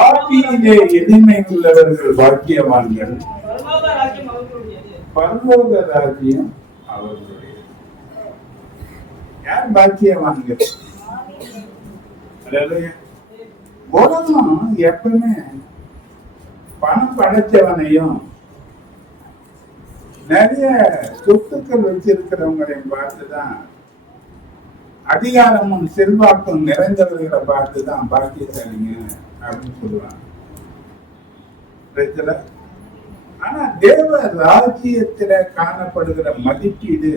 ஆவியிலே எளிமை உள்ளவர்கள் பாக்கியவான்கள், பரலோக ராஜ்யம் அவர்களுடைய. யார் பாக்கியவான்கள்? உலகம் எப்பவுமே பணம் படைச்சவனையும் நிறைய சொத்துக்கள் வச்சிருக்கிறவங்களையும் பார்த்துதான், அதிகாரமும் செல்வாக்கும் நிறைந்தவர்களை பார்த்துதான் பாக்கியசாலிங்க அப்படின்னு சொல்லுவாங்க. ஆனா தேவ ராஜ்யத்தில காணப்படுகிற மதிப்பீடு,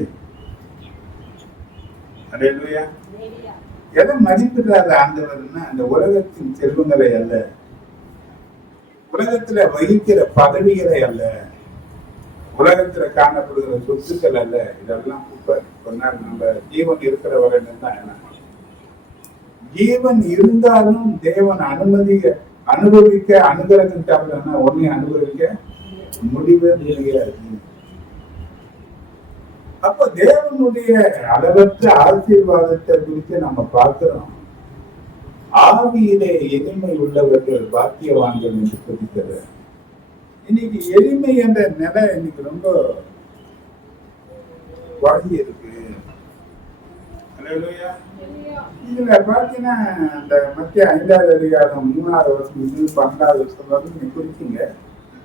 எதை மதிப்பிடுறாரு ஆண்டவர்னா, அந்த உலகத்தின் செல்வங்களை அல்ல, உலகத்துல வகிக்கிற பதவிகளை அல்ல, உலகத்துல காணப்படுகிற சொத்துக்கள் அல்ல. இதெல்லாம் சொன்னார். நம்ம ஜீவன் இருக்கிற வரைக்கும் தான். ஜீவன் இருந்தாலும் தேவன் அனுபவிக்க அனுகிரகம் தவிரனா ஒன்னே அனுபவிக்க முடிவே முடியாது. அப்ப தேவனுடைய அளவற்ற ஆசீர்வாதத்தை குறித்து நம்ம பார்க்கிறோம். ஆவியிலே எளிமை உள்ளவர்கள் பாக்கியவான்கள் என்று சொல்லித்தர. இன்னைக்கு எளிமை என்ற நிலை இன்னைக்கு ரொம்ப குறைஞ்சி இருக்கு. இதுல பாத்தீங்கன்னா அந்த மத்திய 5வது அதிகாரம் 3வது வருஷம் 12வது வருஷம் வந்து நீங்க குறிப்பீங்க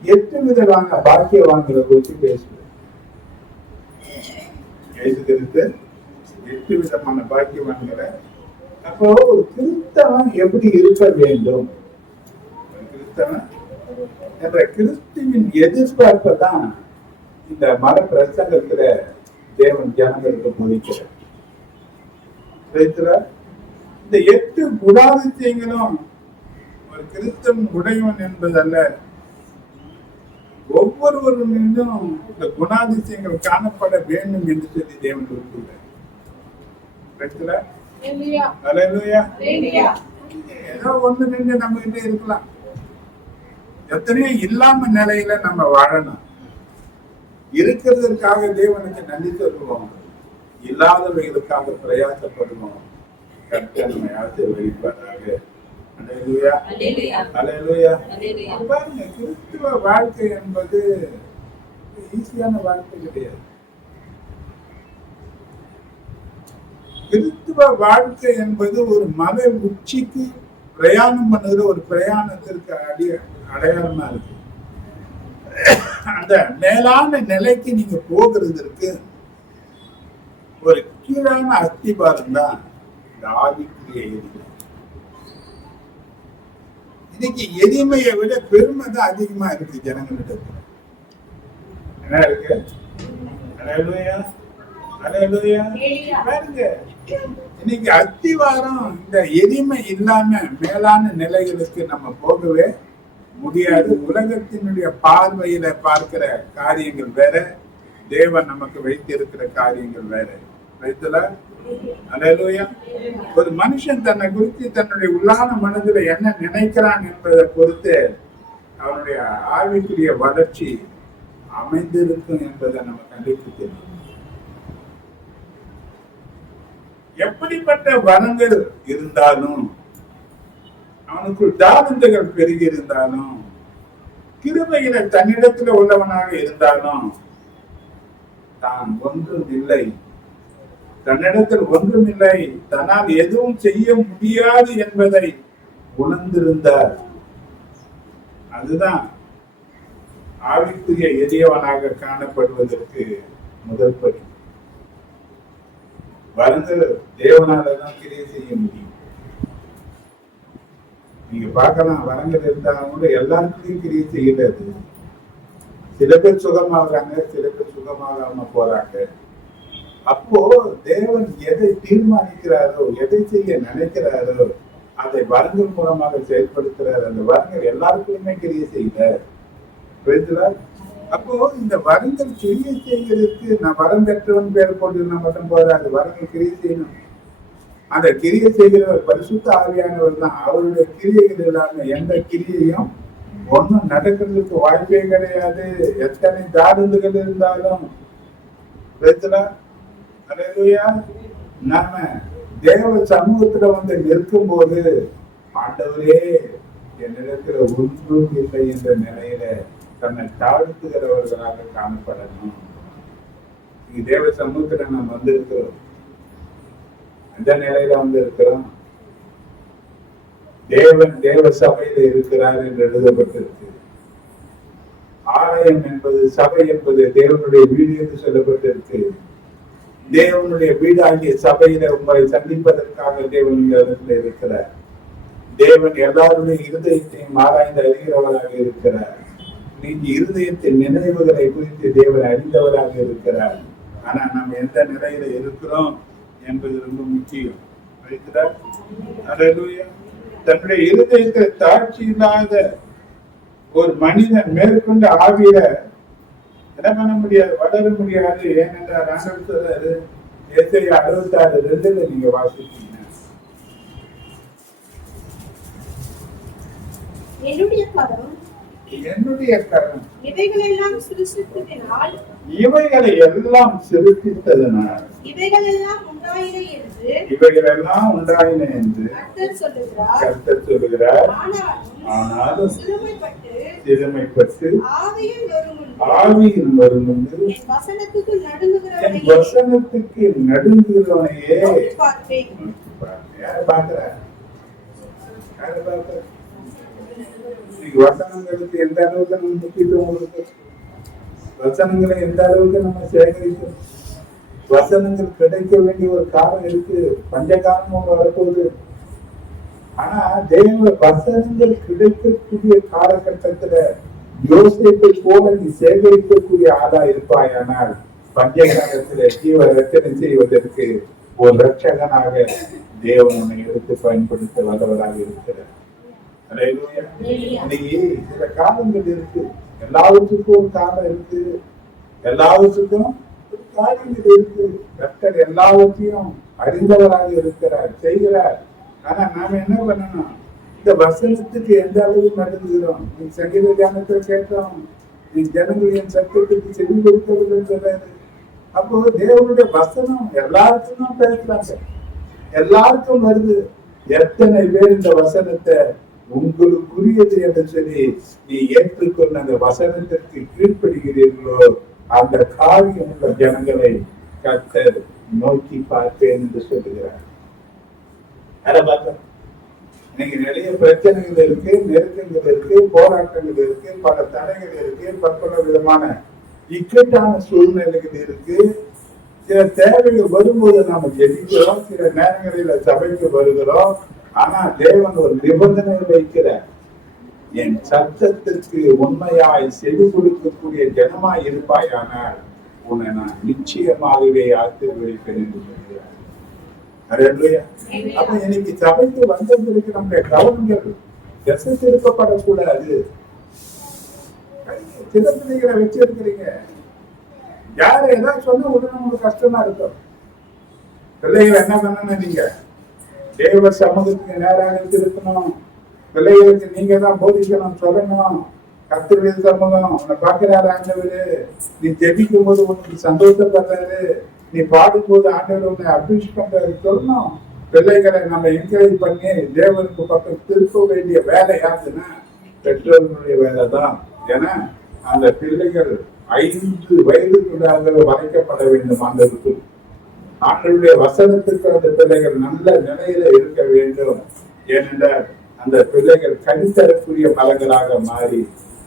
8 விதமான பாக்கியவான்களை குறித்து பேசுவேன். 8 விதமான பாக்கியவான்களை. அப்போ ஒரு கிறிஸ்தவன் எப்படி இருக்க வேண்டும்? கிறிஸ்தவன் என்ற கிறிஸ்துவின் எதிர்பார்ப்பை தான் இந்த மத பிரசங்கத்துல தேவன் ஜனங்களுக்கு போதிக்கிறார். இந்த 8 குணாதிசயங்களும் ஒரு கிறிஸ்தவன் உடையவன் என்பதல்ல, ஒவ்வொருவரும் மீண்டும் இந்த குணாதிசயங்கள் காணப்பட வேண்டும் என்று சொல்லி தேவன் விரும்புகிறார். ஏதோ ஒண்ணு நின்று நம்ம கிட்ட இருக்கலாம். எத்தனையோ இல்லாம நிலையில நம்ம வாழணும். இருக்கிறதற்காக தேவனுக்கு நன்றி சொல்லுவோம், இல்லாதவைகளுக்காக பிரயாசப்படுவோம். கர்த்தர் நம்மை ஆசீர்வதிப்பாராக. கிறிஸ்துவ வாழ்க்கை என்பது ஈஸியான வாழ்க்கை கிடையாது. கிறிஸ்துவ வாழ்க்கை என்பது ஒரு மலை உச்சிக்கு பிரயாணம் பண்ணுகிற ஒரு பிரயாணத்திற்கு அடையாளமா இருக்கு. அந்த மேலான நிலைக்கு நீங்க போகிறதற்கு ஒரு கீழான அஸ்திபாரம் தான் இந்த ஆவிக்குரிய எளிமை. இன்னைக்கு எளிமையை விட பெருமை தான் அதிகமா இருக்கு ஜனங்களிடத்துல. என்ன இருக்கு? பாருங்க, இன்னைக்கு அத்திவாரம் இந்த எளிமை இல்லாம மேலான நிலைகளுக்கு நம்ம போகவே முடியாது. உலகத்தினுடைய பார்வையில பார்க்கிற காரியங்கள் வேற, தேவன் நமக்கு வைத்திருக்கிற காரியங்கள் வேற. ஒரு மனுஷன் தன்னை குறித்து தன்னுடைய உள்ளான மனதில் என்ன நினைக்கிறான் என்பதை பொறுத்து அவனுடைய ஆவிக்குரிய வளர்ச்சி அமைந்திருக்கும் என்பதை நம்ம கண்டிப்பாக தெரியும். எப்படிப்பட்ட வரங்கள் இருந்தாலும், அவனுக்குள் தாளந்துகள் பெருகி இருந்தாலும், கிருபையில தன்னிடத்துல உள்ளவனாக இருந்தாலும், தான் ஒன்றும் இல்லை, தன்னிடத்தில் ஒன்றும் இல்லை, தன்னால் எதுவும் செய்ய முடியாது என்பதை உணர்ந்திருந்தார். அதுதான் ஆவிக்குரிய எளியவனாக காணப்படுவதற்கு முதல் படி. வரங்கள் தேவனாலதான் கிரியை செய்ய முடியும். நீங்க பார்க்கலாம், வரங்கள் இருந்தாலும் கூட எல்லாருக்கும் கிரியை செய்யறது. சில பேர் சுகமாகறாங்க, சில பேர் சுகமாகாம போறாங்க. அப்போ தேவன் எதை தீர்மானிக்கிறாரோ, எதை செய்ய நினைக்கிறாரோ அதை வரங்கள் மூலமாக செயல்படுத்துறாரு. அந்த வரங்கள் எல்லாருக்குமே கிரியை செய்யல. அப்போ இந்த வரங்கள் கிரியை செய்கிறதுக்கு நான் வரம் பெற்றவன் பேர் போட்டு மட்டும் போற, அந்த வரங்கள் கிரியை செய்யணும். அந்த கிரியை செய்கிறவர் பரிசுத்த ஆவியானவர் தான். அவருடைய கிரியைகள் இல்லாம எந்த கிரியையும் ஒன்னும் நடக்கிறதுக்கு வாய்ப்பே கிடையாது. எத்தனை தாடுந்துகள் இருந்தாலும் நாம தேவ சமூகத்துல வந்து நிற்கும் போது ஆண்டவரே என்னிடத்துல ஒன்றும் இல்லை என்ற நிலையில தன்னை தாழ்த்துகிறவர்களாக காணப்படணும். தேவ சமூகத்துல நாம் வந்திருக்கிறோம். அந்த நிலையில வந்திருக்கிறோம். தேவன் தேவ சபையில இருக்கிறார் என்று எழுதப்பட்டிருக்கு. ஆலயம் என்பது, சபை என்பது தேவனுடைய வீடு என்று சொல்லப்பட்டிருக்கு. தேவனுடைய வீடாகிய சபையில உங்களை சந்திப்பதற்காக தேவன் இடத்துல இருக்கிறார். தேவன் எல்லாருடைய இருதயத்தையும் ஆராய்ந்து அறிகிறவராக இருக்கிறார். நீங்க இருதயத்தின் நினைவுகளை குறித்து தேவன் அறிந்தவராக இருக்கிறார். ஆனா நம்ம எந்த நிலையில இருக்கிறோம் என்பது ரொம்ப முக்கியம். தன்னுடைய இருதயத்தை தாட்சி இல்லாத ஒரு மனிதன் மேற்கொண்ட ஆவியில என்ன பண்ண முடியாது, வளர முடியாது. ஏனென்றால் ஆண்டவர் சொல்றாரு, ஏசாயா 66:2 நீங்க வாசிச்சீங்க, என்னுடைய கரம் இவைகளை எல்லாம் சிருஷ்டித்ததனால் இவைகள் எல்லாம் உண்டாயின என்று கர்த்தர் சொல்லுகிறார். ஆனாலும் சிறுமைப்பட்டு ஆவியில் வருமுண்டு என் வசனத்துக்கு நடுங்குகிறவனையே பார்க்கிறார். வசனங்களுக்கு எந்த அளவுக்கு நம்ம முக்கியத்துவம் கொடுக்கும், வசனங்களை எந்த அளவுக்கு நம்ம சேகரிக்கும். வசனங்கள் கிடைக்க வேண்டிய ஒரு காலம் இருக்கு, பஞ்ச காலம் வரப்போகுது. ஆனா தேவ வசனங்கள் கிடைக்கக்கூடிய காலகட்டத்துல யோசிப்பை போல நீ சேகரிக்கக்கூடிய ஆளா இருப்பாயானால் பஞ்ச காலத்துல ஜீவ ரட்சணை செய்வதற்கு ஒரு ரட்சகனாக தேவன் உன்னை எடுத்து பயன்படுத்த வல்லவராக இருக்கிறார். இன்னைக்கு சில காலங்கள் இருக்கு, எல்லாவற்றுக்கும் ஒரு காலம் இருக்கு, எல்லாவற்றுக்கும் ஒரு காரியங்கள் இருக்கு. கர்த்தர் எல்லாவற்றையும் அறிந்தவராக இருக்கிறார், செய்கிறார். ஆனா நாம என்ன பண்ணணும், இந்த வசனத்துக்கு எந்த அளவு நடந்துகிறோம். நீ சங்கீத தியானத்துல கேட்டோம், நீ ஜனங்களின் சத்தத்துக்கு செவி கொடுக்கவில்லை சொல்றாரு. அப்போ தேவனுடைய வசனம் எல்லாருக்கும் தான் பேசுறாங்க, எல்லாருக்கும் வருது. எத்தனை பேர் இந்த வசனத்தை உங்களுக்குரியது என்று சொல்லி நீ ஏற்றுக்கொண்ட அந்த வசனத்திற்கு கீழ்ப்படுகிறீர்களோ அந்த காரியம் உள்ள ஜனங்களை கர்த்தர் நோக்கி பார்ப்பேன் என்று சொல்லுகிறார். இன்னைக்கு நிறைய பிரச்சனைகள் இருக்கு, நெருக்கங்கள் இருக்கு, போராட்டங்கள் இருக்கு, பல தடைகள் இருக்கு, பற்பல விதமான இக்கட்டான சூழ்நிலைகள் இருக்கு. சில தேவைகள் வரும்போது நாம ஜெபிக்கிறோம், சில நேரங்களில் சபைக்கு வருகிறோம். ஆனா தேவன் ஒரு நிபந்தனை வைக்கிறார், என் சத்தத்திற்கு உண்மையாய் செவி கொடுக்கக்கூடிய ஜனமாய் இருப்பாயானால் உன்னை நான் நிச்சயமாகவே ஆசீர்வதிப்பேன் என்று சொல்கிறார். அப்ப இன்னைக்கு சபைக்கு வந்த பிறகு நம்முடைய கவனங்கள் திசை திருப்பப்படக்கூடாது. சில பிள்ளைகளை வச்சிருக்கிறீங்க, யாரு ஏதாவது சொன்ன உடனே உங்களுக்கு கஷ்டமா இருக்கும். பிள்ளைகளை என்ன பண்ணணும், நீங்க தேவ சமூகத்துக்கு நேராக இருக்கணும். பிள்ளைகளுக்கு நீங்க தான் போதிக்கணும், சொல்லணும். கர்த்தருடைய சமூகம் உன்னை பார்க்கிறாரு ஆண்டவரு, நீ ஜெபிக்கும் போது உனக்கு சந்தோஷப்படுறாரு, நீ பாடும் போது ஆண்டவர் உன்னை அப்ரிஷ் பண்றாரு சொல்லணும். பிள்ளைகளை நம்ம என்கரேஜ் பண்ணி தேவனுக்கு பக்கம் திருப்ப வேண்டிய வேலை யாருன்னா பெற்றோர்களுடைய வேலை தான். ஏன்னா அந்த பிள்ளைகள் 5 வயதுக்குள்ளாக வளைக்கப்பட வேண்டும். ஆண்டவருடைய வசனத்திற்கு அந்த பிள்ளைகள் நல்ல நிலையில இருக்க வேண்டும். ஏனென்றால் அந்த பிள்ளைகள் கனித்தரக்கூடிய மரங்களாக மாறி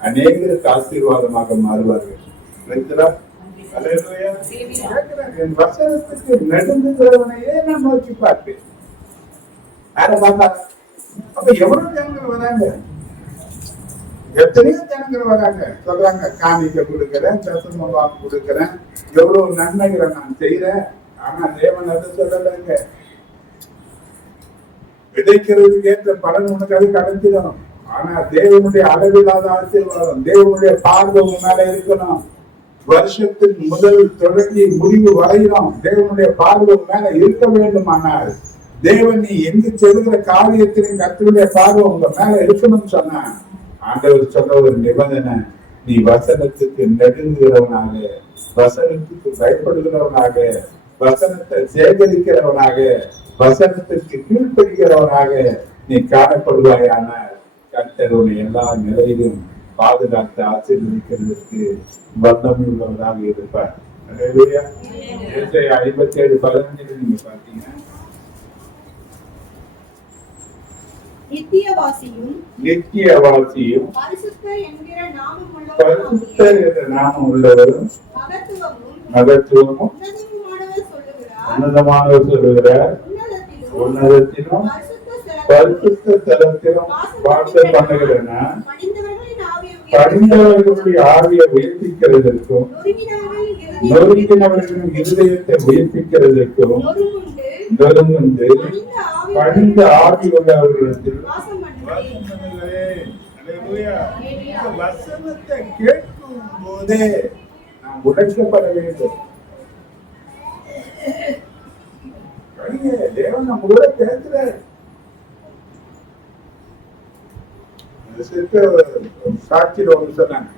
அநேகருக்கு ஆசீர்வாதமாக மாறுவார்கள். என் வசனத்துக்கு நடுங்குகிறவனையே நான் நோக்கி பார்ப்பேன். அப்ப எவ்வளவு ஜனங்கள் வராங்க, எத்தனையோ ஜனங்கள் வராங்க, சொல்றாங்க காணிக்க கொடுக்கிறேன், தசம கொடுக்கிறேன், எவ்வளவு நன்மைகளை நான் செய்யறேன். ஆனா தேவன் அதை சொல்லலைங்க. விதைக்கிறதுக்கு ஏற்ற பலன் உனக்கு அது கிடைச்சிடும். ஆனா தேவனுடைய அளவில்லாத ஆசீர்வாதம், தேவனுடைய பார்வை முன்னால இருக்கணும். வருஷத்தின் முதல் தொடங்கி முடிவு வரையிலும் தேவனுடைய பார்வை மேல இருக்க வேண்டுமானால் தேவன் நீ எங்கு செல்கிற காரியத்தின் கர்த்தருடைய பார்வை உங்க மேல இருக்கணும்னு சொன்ன ஆண்டவர் சொன்ன ஒரு நிபந்தனை, நீ வசனத்துக்கு நெருங்குகிறவனாக, வசனத்துக்கு பயப்படுகிறவனாக, வசனத்தை சேகரிக்கிறவனாக, வசனத்திற்கு கீழ்ப்படுகிறவனாக நீ காணப்படுவாயானால் கர்த்தர் உன்னை எல்லா நிலையிலும் பாதுகாத்து ஆசீர்வதிக்கிறதுக்கு வல்லமை உள்ளவராக இருப்பார். 57:15 நீங்க பாத்தீங்கன்னா, நித்தியவாசியும் பரிசுத்தர் என்ற நாமம் உள்ளவரும் மகத்துவமும் உன்னதமானவர் சொல்லுகிறார். உன்னதத்திலும் பரிசுத்த தலத்திலும் வாசம் பண்ணுகிறேன்னா படிந்தவர்களுடைய ஆவியை உயிர்ப்பிக்கிறதற்கும் நொறுங்கினவர்களின் இருதயத்தை உயிர்ப்பிக்கிறதற்கும் நொறுங்குண்டு படிந்த ஆவி உள்ளவர்களிடத்தில் வசனத்தை கேட்கும் போதே நாம் உடைக்கப்பட வேண்டும். தேவன் நம்ம கூட பேசுறாரு. சாட்சியில் ஒன்று சொன்னாங்க,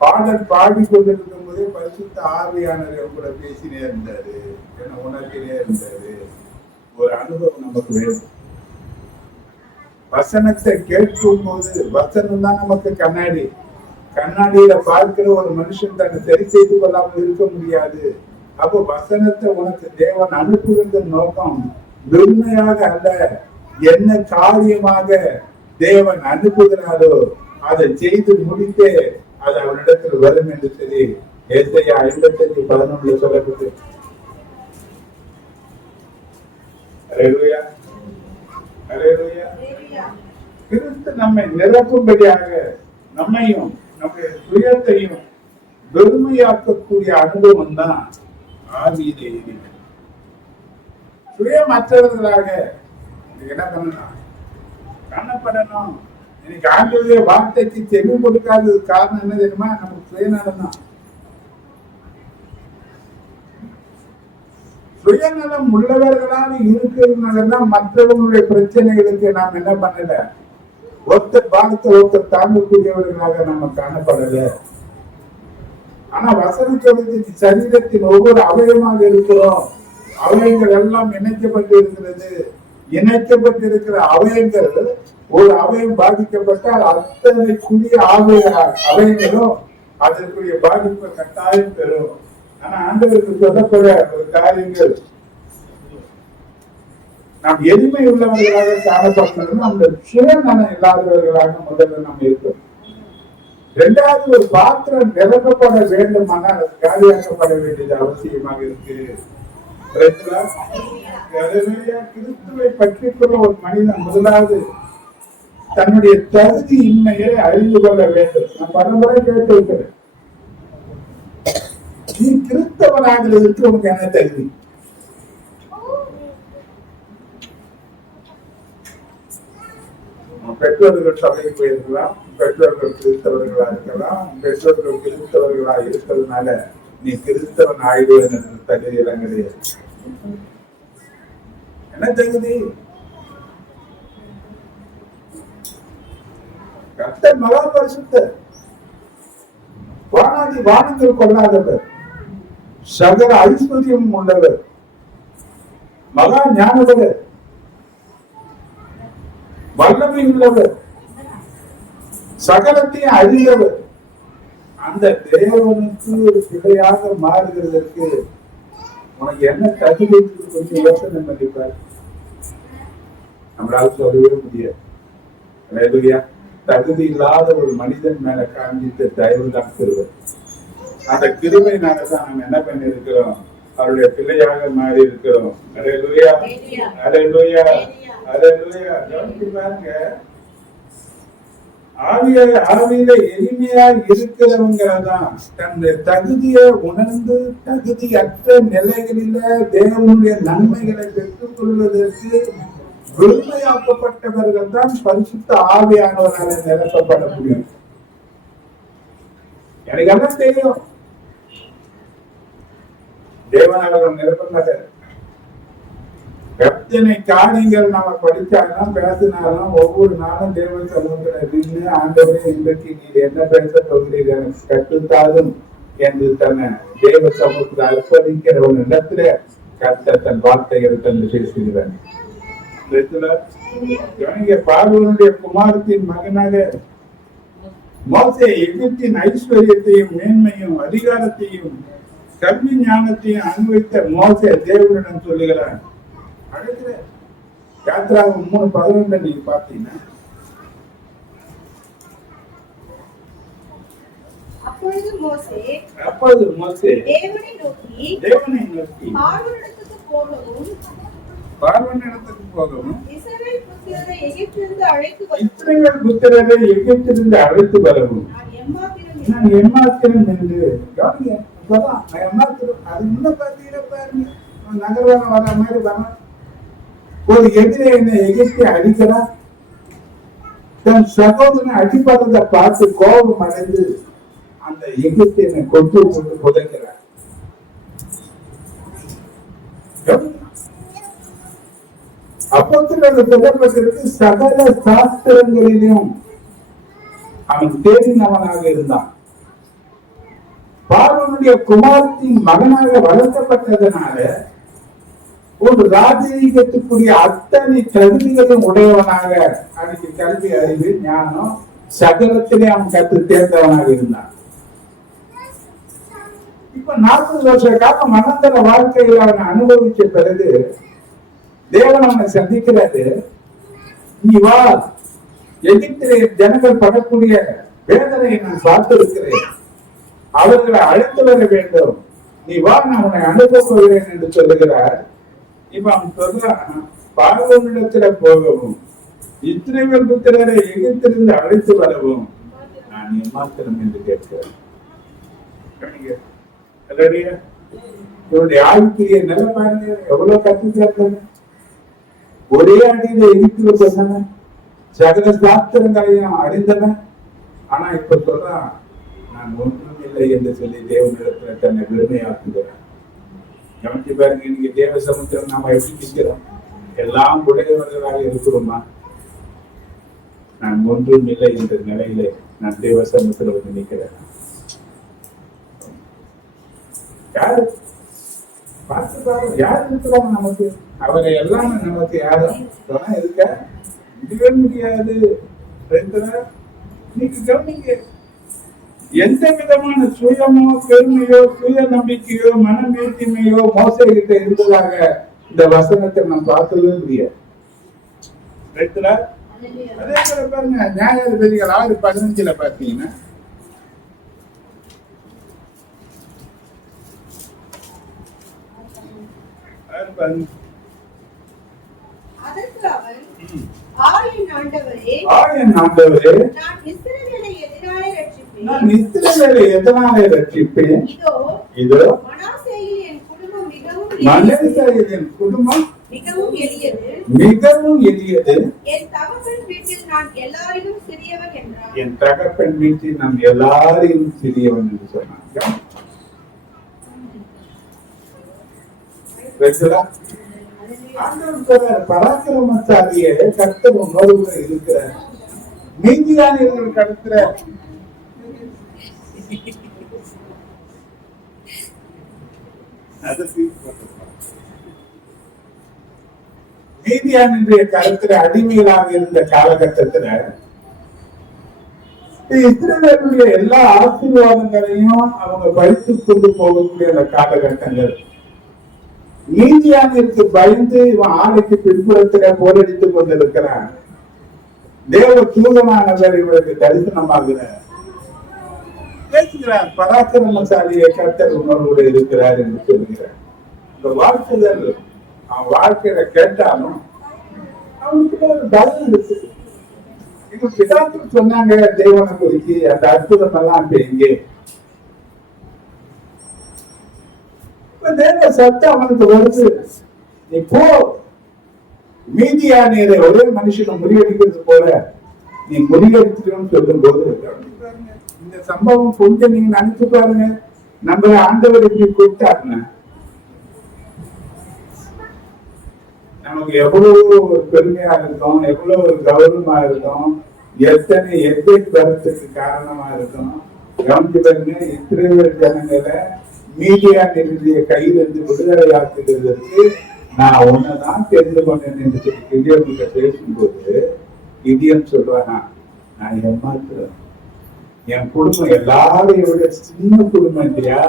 பாடல் பாடி கொண்டிருக்கும் போதே பரிசுத்த ஆவியானவர் கூட பேசினே இருந்தாரு, என்ன உணர்த்தினே இருந்தாரு. ஒரு அனுபவம் நமக்கு வேணும். வசனத்தை கேட்கும் போது, வசனம் தான் நமக்கு கண்ணாடி. கண்ணாடியில பார்க்கிற ஒரு மனுஷன் தன்னை சரி செய்து கொள்ளாமல் இருக்க முடியாது. அப்போ வசனத்தை உனக்கு தேவன் அனுப்புகின்ற நோக்கம் வெறுமையாக அல்ல, என்ன காரியமாக தேவன் அனுப்புகிறாரோ அதை செய்து முடித்தே அது அவனிடத்தில் வரும் என்று சொல்லி ஏசாயா 55:11 சொல்லப்பட்டு. அல்லேலூயா, அல்லேலூயா. கிறிஸ்து நம்மை நிரப்பும்படியாக நம்மையும் நம்முடைய சுயத்தையும் வெறுமையாக்கக்கூடிய அனுபவம் தான் ஆவியிலே இருக்கிறது. சுயமற்றவர்களாக என்ன பண்ணணும்? காணப்படணும். இன்னைக்கு ஆண்டவருடைய வார்த்தைக்கு செவி கொடுக்காதது காரணம் என்ன தெரியுமா? நமக்கு சுயநலம் தான். சுயநலம் உள்ளவர்களாக இருக்கிறதுனாலதான் மற்றவங்களுடைய பிரச்சனைகளுக்கு நாம் என்ன பண்ணல, ஒருத்தர் பாகத்தை ஒருத்தர் தாங்கக்கூடியவர்களாக நம்ம காணப்படல. ஆனா வசனம் சொல்றது சரீரத்தின் ஒவ்வொரு அவயமாக இருக்கிறோம். அவயங்கள் எல்லாம் இணைக்கப்பட்டு இருக்கிறது. இணைக்கப்பட்டிருக்கிற அவயங்கள், ஒரு அவயம் பாதிக்கப்பட்டால் அத்தனைக்குரிய அவயங்களும் அதற்குரிய பாதிப்பை கட்டாயம் பெறும். ஆனா ஆண்டவருக்கு சொல்லப்பட ஒரு காரியங்கள், நாம் எளிமை உள்ளவர்களாக காணப்படணும். அந்த சுயநலம் இல்லாதவர்களாக முதல்ல நம்ம இருக்கணும். இரண்டாவது, ஒரு பாத்திரம் நிரப்பப்பட வேண்டுமானால் அது காலியாக்கப்பட வேண்டியது அவசியமாக இருக்கு. கிறிஸ்துவை பற்றிக்கொள்ள ஒரு மனிதன் முதலாவது தன்னுடைய தகுதி இன்மையை அறிந்து கொள்ள வேண்டும். நான் பலமுறை கேட்டிருக்கிறேன், நீ கிறிஸ்தவனாகிறதுக்கு உனக்கு என்ன தகுதி? பெற்றோர்கள் சபைக்கு போயிருக்கலாம், பெற்றோர்கள் கிறிஸ்தவர்களா இருக்கலாம். பெற்றோர்கள் கிறிஸ்தவர்களா இருக்கிறதுனால நீ கிறிஸ்தவன் ஆயிடுவேன் என்ற தகுதி எல்லாம் கிடையாது. என்ன தகுதி? கர்த்தர் மகா பரிசுத்தர், வானாதி வானங்கள் கொள்ளாதவர், சகல ஐஸ்வர்யம் உள்ளவர், மகா ஞானவர், வல்லமை உள்ளவர், சகலத்தையும் அறிந்தவர். அந்த தேவனுக்கு ஒரு பிழையாக மாறுகிறதற்கு உனக்கு என்ன தகுதி? கொஞ்சம் யோசனை பண்ணிப்பார். நம்மளால சொல்லவே முடியாது. தகுதி இல்லாத ஒரு மனிதன் மேல காண்பித்த தயவு தான் கிருபை. அந்த கிருபையினாலதான் நம்ம என்ன பண்ணி இருக்கிறோம்? அவருடைய பிள்ளையாக மாறி இருக்கிறோம். அல்லேலூயா, அல்லேலூயா, அல்லேலூயா. பாருங்க, ஆவியில எளிமையா இருக்கிறவங்கதான் தன்னுடைய தகுதியை உணர்ந்து தகுதியற்ற நிலைகளில தேவனுடைய நன்மைகளை பெற்றுக் கொள்வதற்கு வெறுமையாக்கப்பட்டவர்கள் தான் பரிசுத்த ஆவியானவரால் நிரப்பப்பட முடியும். எனக்கு எல்லாம் தெரியும், தேவனாளர்கள் நிரப்ப மாட்டார். எத்தனை காரியங்கள் நாம படிச்சாலும் பேசினாலும் ஒவ்வொரு நாளும் தேவன் சமூகத்தில் ஆண்டவரே இன்றைக்கு நீர் என்ன பேச போகிறீர்கள் எனக்கு கற்றுத்தாலும் என்று தன்னை தேவ சமூகத்தில் அர்ப்பணிக்கிற ஒரு இடத்துல கர்த்தர் தன் வார்த்தைகளை தந்து பேசுகிறார். பார்வோனுடைய குமாரத்தின் மகனாக மோசே எகிப்தின் ஐஸ்வர்யத்தையும் மேன்மையும் அதிகாரத்தையும் கல்வி ஞானத்தையும் அனுபவித்த மோசே தேவனிடம் சொல்லுகிறார். அடுத்த யாத்ராகம் 3:11 நீங்க பாத்தீங்கன்னா, அப்பொழுது மோசே தேவனை நோக்கி பார்வோனிடத்துக்கு போகவும் இஸ்ரவேல் புத்திரரை எகிப்திலிருந்து அழைத்து வரவும் நான் எம்மாத்திரம் என்று அது இன்னும் பாத்தீங்கன்னா பாருங்க, நகர்வாரம் வர மாதிரி வரும். ஒரு எதிரே என்ன எகிப்தை அடிக்கிறார். தன் சகோதரனை அடிப்பதை பார்த்து கோபம் அடைந்து அந்த எகிப்தியனை கொண்டு கொண்டு புதைக்கிறார். அப்போஸ்தலர்கள் சொல்லப்பட்டிருக்கு, சகல சாஸ்திரங்களிலும் அவன் தேறினவனாக இருந்தான். பார்வோனுடைய குமாரத்தின் மகனாக வளர்க்கப்பட்டதனால ஒரு ராஜரீகத்துக்குரிய அத்தனை தகுதிகளும் உடையவனாக அவனுக்கு கல்வி, அறிவு, ஞானம் சகலத்திலே அவன் கற்று தேர்ந்தவனாக இருந்தான். இப்ப 40 வருஷ காலம் மனந்தர வாழ்க்கையில் அவனை அனுபவிச்ச பிறகு தேவன் அவனை சந்திக்கிறாரு. நீ வா, எகிப்திலே ஜனங்கள் படக்கூடிய வேதனையை நான் பார்த்திருக்கிறேன், அவர்களை அழைத்து வர வேண்டும், நீ வா, நான் உன்னை அனுபவிக்கிறேன் என்று சொல்லுகிறார். இப்ப அவன் சொல்றான், பார்வோனிடத்தில போகவும் இஸ்ரவேல் புத்திரரை எகிப்திலிருந்து அழைத்து வரவும் நான் எம்மாத்திரம் என்று கேட்கிறேன். இவருடைய ஆவிக்குரிய நிலை பாருங்க, எவ்வளவு கத்து சேர்ந்தது. ஒரே அடியில எகிப்துல சொன்னவன், சகல சாஸ்திரங்களையும் அறிந்தவன். ஆனா இப்ப சொல்றான், நான் ஒன்றும் இல்லை என்று சொல்லி தேவனிடத்துல தன்னை பெருமையாக்குகிறான். கவனிச்சு பாருங்க, இன்னைக்கு தேவ சமுத்திரம் நாம எப்படி நிற்கிறோம்? எல்லாம் உடையவர்களாக இருக்கிறோமா? நான் ஒன்றும் இல்லை என்ற நிலையில நான் தேவ சமுத்திரம் வந்து நிற்கிறேன். யாரு பார்த்து பாரு, யார் இருக்கிறாங்க நமக்கு? அவரை எல்லாம் நமக்கு யாரும் இருக்க முடியவே முடியாது. இன்னைக்கு கவனிங்க, எந்த விதமான சுயமோ பெருமையோ சுய நம்பிக்கையோ மனமேட்டிமையோ மோசை கிட்ட இருந்ததாக இந்த வசனத்தை நாம் பார்க்கவே முடியாது. அதே போல பாருங்க, நியாயாதிபதிகள் 6:15 பாத்தீங்கன்னா, நான் இஸ்ரவேலை எதனாலே ரட்சிப்பேன்? இதோ மனாசேயின் என் குடும்பம் மிகவும் எளியது. என் தகப்பன் வீட்டில் நான் எல்லாரிலும் சிறியவன் என்று சொன்னாங்க. பராக்கிரமசாலியை கர்த்தர் உணர்வு இருக்கிறார். நீதியானியர்கள் கடத்துற நீதியானுடைய கருத்துல அடிமைகளாக இருந்த காலகட்டத்துல இஸ்ரவேலுடைய எல்லா ஆசீர்வாதங்களையும் அவங்க பறித்துக் கொண்டு போகக்கூடிய அந்த காலகட்டங்கள். நீதியானிற்கு பயந்து இவன் ஆலைக்கு பின்புறத்துல போரடித்துக் கொண்டிருக்கிறான். தேவ தூதனானவர் இவருக்கு தரிசனமாகிறார், பேசுகிறார். பராக்கிரமசாலியை கர்த்தர் உணர்வோடு இருக்கிறார் என்று சொல்கிறார். இந்த வாழ்க்கைகள் அவன் வாழ்க்கையில கேட்டாலும் அவனுக்கு ஒரு பலம் இருக்கு. இது பிதாக்கள் சொன்னாங்க தேவனை குறித்து, அந்த அற்புதம் எல்லாம் இப்ப எங்கே? தேவ சத்தம் அவனுக்கு வருது, நீ போ, மீதியானியரை ஒரே மனுஷனை முறியடிக்கிறது போல நீ முறியடிச்சிருன்னு சொல்லும் போது, இந்த சம்பவம் கொஞ்சம் நீங்க நினைச்சு பாருங்க. நம்ம ஆண்டவர் இப்படி கூப்பிட்டாருன்னா நமக்கு எவ்வளவு ஒரு பெருமையா இருக்கும், எவ்வளவு ஒரு கௌரவமா இருக்கும், எத்தனை எதிர்ப்பு வரத்துக்கு காரணமா இருக்கும். கவனிச்சு பாருங்க, இஸ்ரவேல் ஜனங்களை மீதியானியருடைய கையிலிருந்து விடுதலை ஆக்குகிறதற்கு நான் உன்னதான் தெரிந்து கொண்டேன் என்று சொல்லி கிதியோன் பேசும்போது கிதியோன் சொல்றானா, நான் ஏமாத்துறேன், என் குடும்பம் எல்லாரையும் விட சின்ன குடும்பம் இல்லையா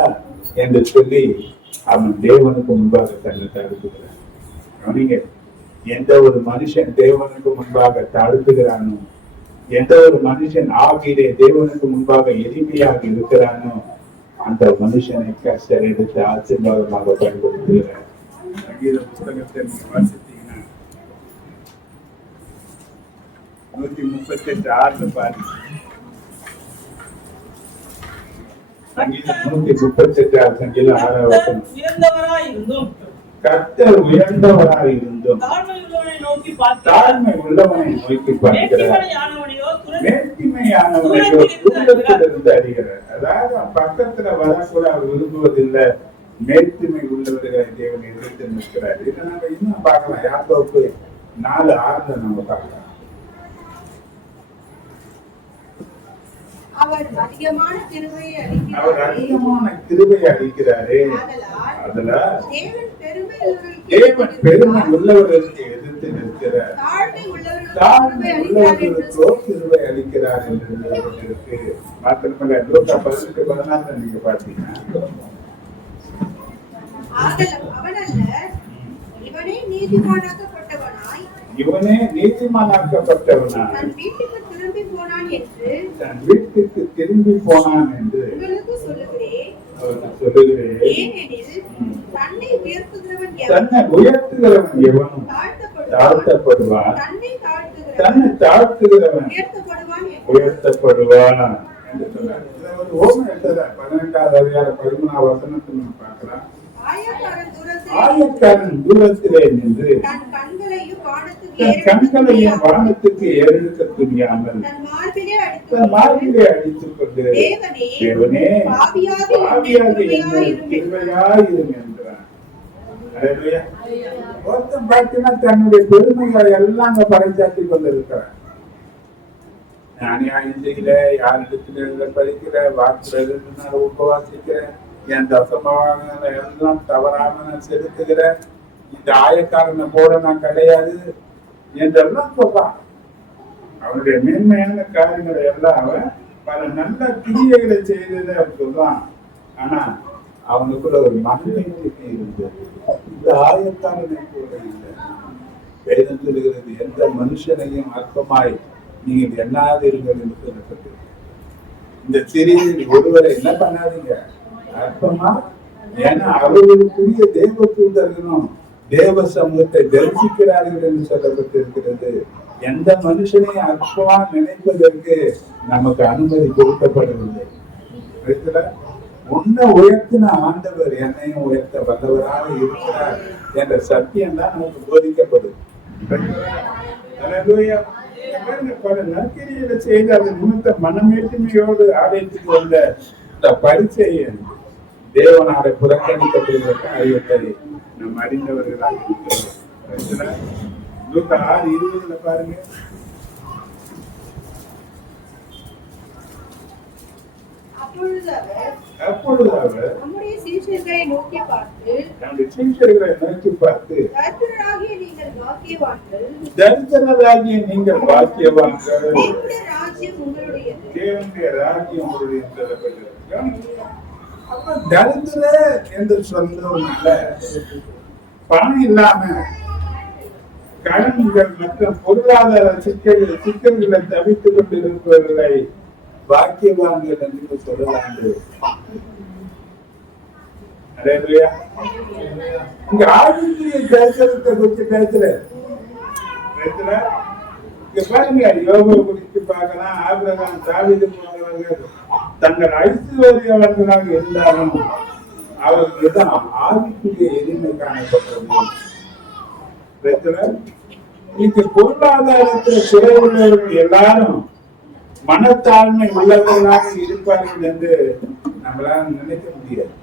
என்று சொல்லி அவன் தேவனுக்கு முன்பாக தன்னை தடுத்துக்கிறான். எந்த ஒரு மனுஷன் தேவனுக்கு முன்பாக தடுத்துகிறானோ, எந்த ஒரு மனுஷன் ஆகிலே தேவனுக்கு முன்பாக எளிமையாக இருக்கிறானோ, அந்த மனுஷனை கர்த்தர் எடுத்து ஆசீர்வாதமாக பயன்படுத்துகிறார். சங்கீத புத்தகத்தை நீங்க வாசித்தீங்கன்னா 138:6 பாருங்க. சங்கீதம் 138 சங்கீதம் 6 கர்த்தர் உயர்ந்தவராயிருந்தும் தாழ்மை உள்ளவனை நோக்கி பார்க்கிறார், மேன்மையானவனையோ தூரத்திலிருந்து அறிகிறார். அதாவது பக்கத்துல வரக்கூட அவர் விரும்புவதில்லை, மேன்மை உள்ளவர்களை தேவன் எதிர்த்து நிற்கிறார். இதை நம்ம இன்னும் பார்க்கலாம். யாக்கோபு 4:6 நம்ம பார்க்கலாம். அவர் அதிகமான கிருபையை அளிக்கிறாரே, அதனால் தேவன் பெருமை உள்ளவர்களுக்கு எதிர்த்து நிற்கிறார், தாழ்மை உள்ளவர்களுக்கோ கிருபை அளிக்கிறார் என்று இருக்கு. மாத்திரமல்ல லூக்கா 18:14 நீங்க பாத்தீங்கன்னா, இவனே நீதிமானாக்கப்பட்டவனாய் தன் வீட்டுக்கு திரும்பி போனான் என்று சொல்லுகிறேன். தன்னை உயர்த்துகிறவன் எவனும் தாழ்த்தப்படுவான், தன்னை தாழ்த்துகிறவன் உயர்த்தப்படுவான் என்று சொன்னார். 18வது அதிகாரம் 13வது வசனத்தை நம்ம பார்க்கலாம். ஆயக்காரன் தூரத்திலே நின்று தன் கண்களையும் வானத்துக்கு ஏறெடுக்க துணியாமல் தன் மார்பிலே அடித்துக் கொண்டு, தேவனே பாவியாக என்னை கிருபையாயிரும் என்றான். ஒருத்தன் பார்த்தீங்கன்னா தன்னுடைய பெருமைகளை எல்லாம் பறைசாற்றி கொண்டிருக்கிறான். ஞானியாயும் செய்யல, யாரிடத்துல படிக்கிற, வாக்குறது உபவாசிக்கிறேன், என் தசமவாக எல்லாம் தவறாம நான் செலுத்துகிறேன், இந்த ஆயக்காரனை போல நான் கிடையாது என்றெல்லாம் சொல்றான். அவனுடைய மேன்மையான காரியங்களை எல்லாம் அவன் பல நல்ல கிரியைகளை செய்ததை அவன் சொல்றான். ஆனா அவனுக்குள்ள ஒரு மகிழ்ச்சி இருந்தது. இந்த ஆயக்காரனை போல இல்லை. வேதம் சொல்லுகிறது, எந்த மனுஷனையும் அற்பமாய் நீங்கள் எண்ணாதீர்கள் என்று சொல்லப்பட்டு, இந்த சிறிய ஒருவரை என்ன பண்ணாதீங்க அற்பமா, ஏன்னா அவர்களுக்குரிய தேவ தூதர்களும் தேவ சமூகத்தை தரிசிக்கிறார்கள் என்று சொல்லப்பட்டிருக்கிறது. எந்த மனுஷனையும் அற்பமா நினைப்பதற்கு நமக்கு அனுமதி கொடுக்கப்படவில்லை. உன்னை உயர்த்தின ஆண்டவர் என்னையும் உயர்த்த வல்லவராக இருக்கிறார் என்ற சத்தியம் தான் நமக்கு போதிக்கப்படுது. பல நற்கிரிகளை செய்து அதன் நிமித்த மனமேற்றுமையோடு ஆலயத்துக்கு வந்த இந்த பரிசையை தேவனால புறக்கணிக்கப்படுகிற காரியத்தை நம்ம அறிந்தவர்களாக இருக்கிறோம். 6:20 பாருங்க. அப்பொழுது அவர் நம்முடைய சீஷர்களை நோக்கி பார்த்து தரித்திரராகிய நீங்கள் பாக்கியவான்கள், தேவனுடைய ராஜ்யம் உங்களுடையது. அப்ப தரித்திர என்று சொன்னதுனால பணம் இல்லாம கடன்கள் மற்றும் பொருளாதார சிக்கல்களை தவித்துக் கொண்டிருப்பவர்களை பாக்கியவான்கள் என்று சொல்லலாம். இங்க ஆவிக்குரிய தரிசனத்தை குறித்து பேசுற பாருங்க. யோகா குறித்து பார்க்கலாம். ஆபிரகாம், தாவீது போன்றவர்கள் தங்கள் ஐஸ்வர்யவர்களாக இருந்தாலும் அவர்களிடம் ஆவிக்குரிய எளிமை காணப்பட்டது. இன்னைக்கு பொருளாதாரத்தில் குறைவுள்ளவர்கள் எல்லாரும் மனத்தாழ்மை உள்ளவர்களாக இருப்பார்கள் என்று நம்மளால நினைக்க முடியாது.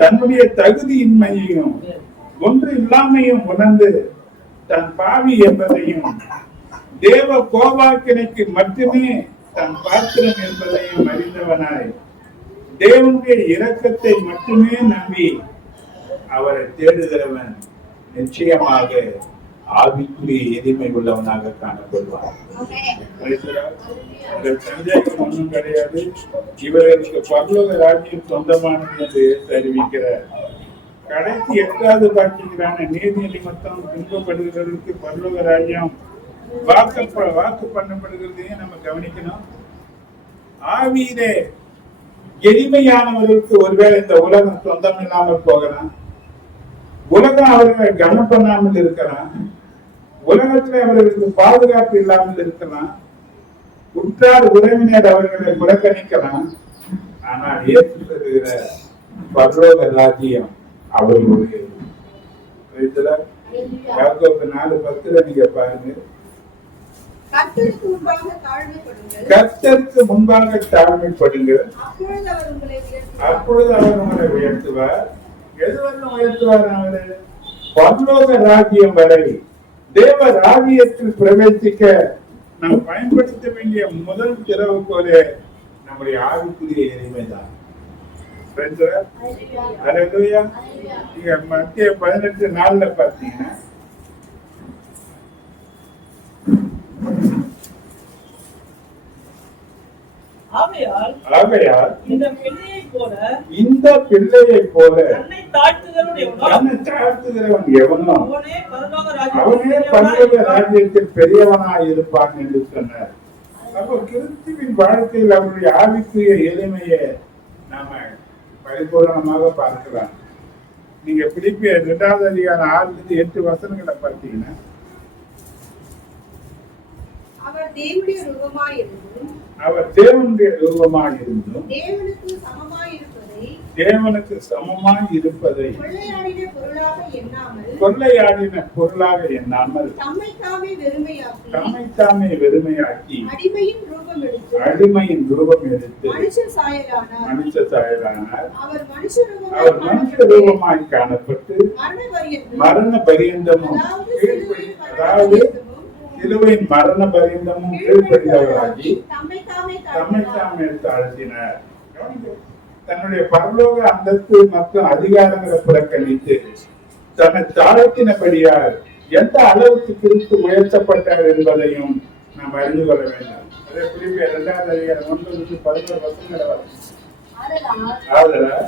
தன்னுடைய தகுதியின்மையையும் ஒன்று இல்லாமையும் உணர்ந்து தன் பாவி என்பதையும் தேவ கோபாக்கினைக்கு மட்டுமே தன் பாத்திரம் என்பதையும் அறிந்தவனாய் தேவனுடைய இரக்கத்தை மட்டுமே நம்பி அவரை தேடுகிறவன் நிச்சயமாக ஆவிக்குரிய எளிமை உள்ளவனாக காணப்படுவான். சந்தேகம் ஒன்றும் கிடையாது. இவர்களுக்கு பரலோக ராஜ்யம் சொந்தமானது என்று அறிவிக்கிறார். கடைசி 8வது வாக்கியங்களான நீதி நிமித்தம் துன்பப்படுகிறவர்களுக்கு பரலோக ராஜ்யம் வாக்கு பண்ணப்படுகிறதையும் நம்ம கவனிக்கணும். ஆவியிலே எளிமையானவர்களுக்கு ஒருவேளை இந்த உலகம் சொந்தம் இல்லாமல் போகலாம். உலகம் அவர்களை கனம் பண்ணாமல் இருக்கலாம். உலகத்திலே அவர்களுக்கு பாதுகாப்பு இல்லாமல் இருக்கலாம். உற்றார் உறவினர் அவர்களை புறக்கணிக்கலாம். ஆனால் இயேசு சொல்லுகிற பரலோக ராஜ்யம் அவர்களுடைய. யாக்கோபு 4:10 நீங்க பாருங்க. கர்த்தருக்கு முன்பாக தாழ்மைப்படுங்கள். கர்த்தருக்கு முன்பாக தாழ்மைப்படுங்கள். அப்பொழுது அவர் உங்களை உயர்த்துவார். அப்பொழுது அவர் உங்களை உயர்த்துவார். எதுவரை உயர்த்துவார்? அவரு பரலோக ராஜ்யம் வரை தேவ ராஜ்யத்தில் பிரவேசிக்க நாம் பயன்படுத்த வேண்டிய முதல் திறவுகோலே நம்முடைய ஆவிக்குரிய எளிமைதான். நீங்க மத்திய 18:4 பார்த்தீங்கன்னா, ஆகையால் இந்த பிள்ளையை போல தன்னை தாழ்த்துகிறவன் எவனோ அவனே பரலோக ராஜ்யத்தில் பெரியவனாய் இருப்பான் என்று சொன்னார். அப்போ கிறிஸ்துவின் வாழ்க்கையில் அவருடைய ஆவிக்குரிய எளிமையை நாம பரிபூரணமாக பார்க்கலாம். நீங்க பிலிப்பியர் 2வது அதிகாரம் 6-8 வசனங்களை பார்த்தீங்கன்னா, அவர் தேவனுடைய ரூபமாயிருந்தும் தேவனுக்கு சமமாய் இருப்பதை கொள்ளையாடின பொருளாக எண்ணாமல் தம்மைத்தாமே வெறுமையாக்கி அடிமையின் ரூபம் எடுத்து மனுஷ சாயலானார். அவர் மனுஷ ரூபமாய் காணப்பட்டு மரண பரியந்தமும் அதாவது சிலுவையின் மரண பரியந்தமும் கீழ்ப்படிந்தவராகி தம்மைத்தாமே தாழ்த்தினார். தன்னுடைய பரலோக அந்தஸ்து மற்றும் அதிகாரங்களை புறக்கணித்து தன்னை தாழ்த்தினபடியார் எந்த அளவுக்கு கிறிஸ்து உயர்த்தப்பட்டார் என்பதையும் நாம் அறிந்து கொள்ள வேண்டும். அதே குறிப்பிட்ட 2வது அதிகாரம் 9-11 வசனங்களை ஆதலால்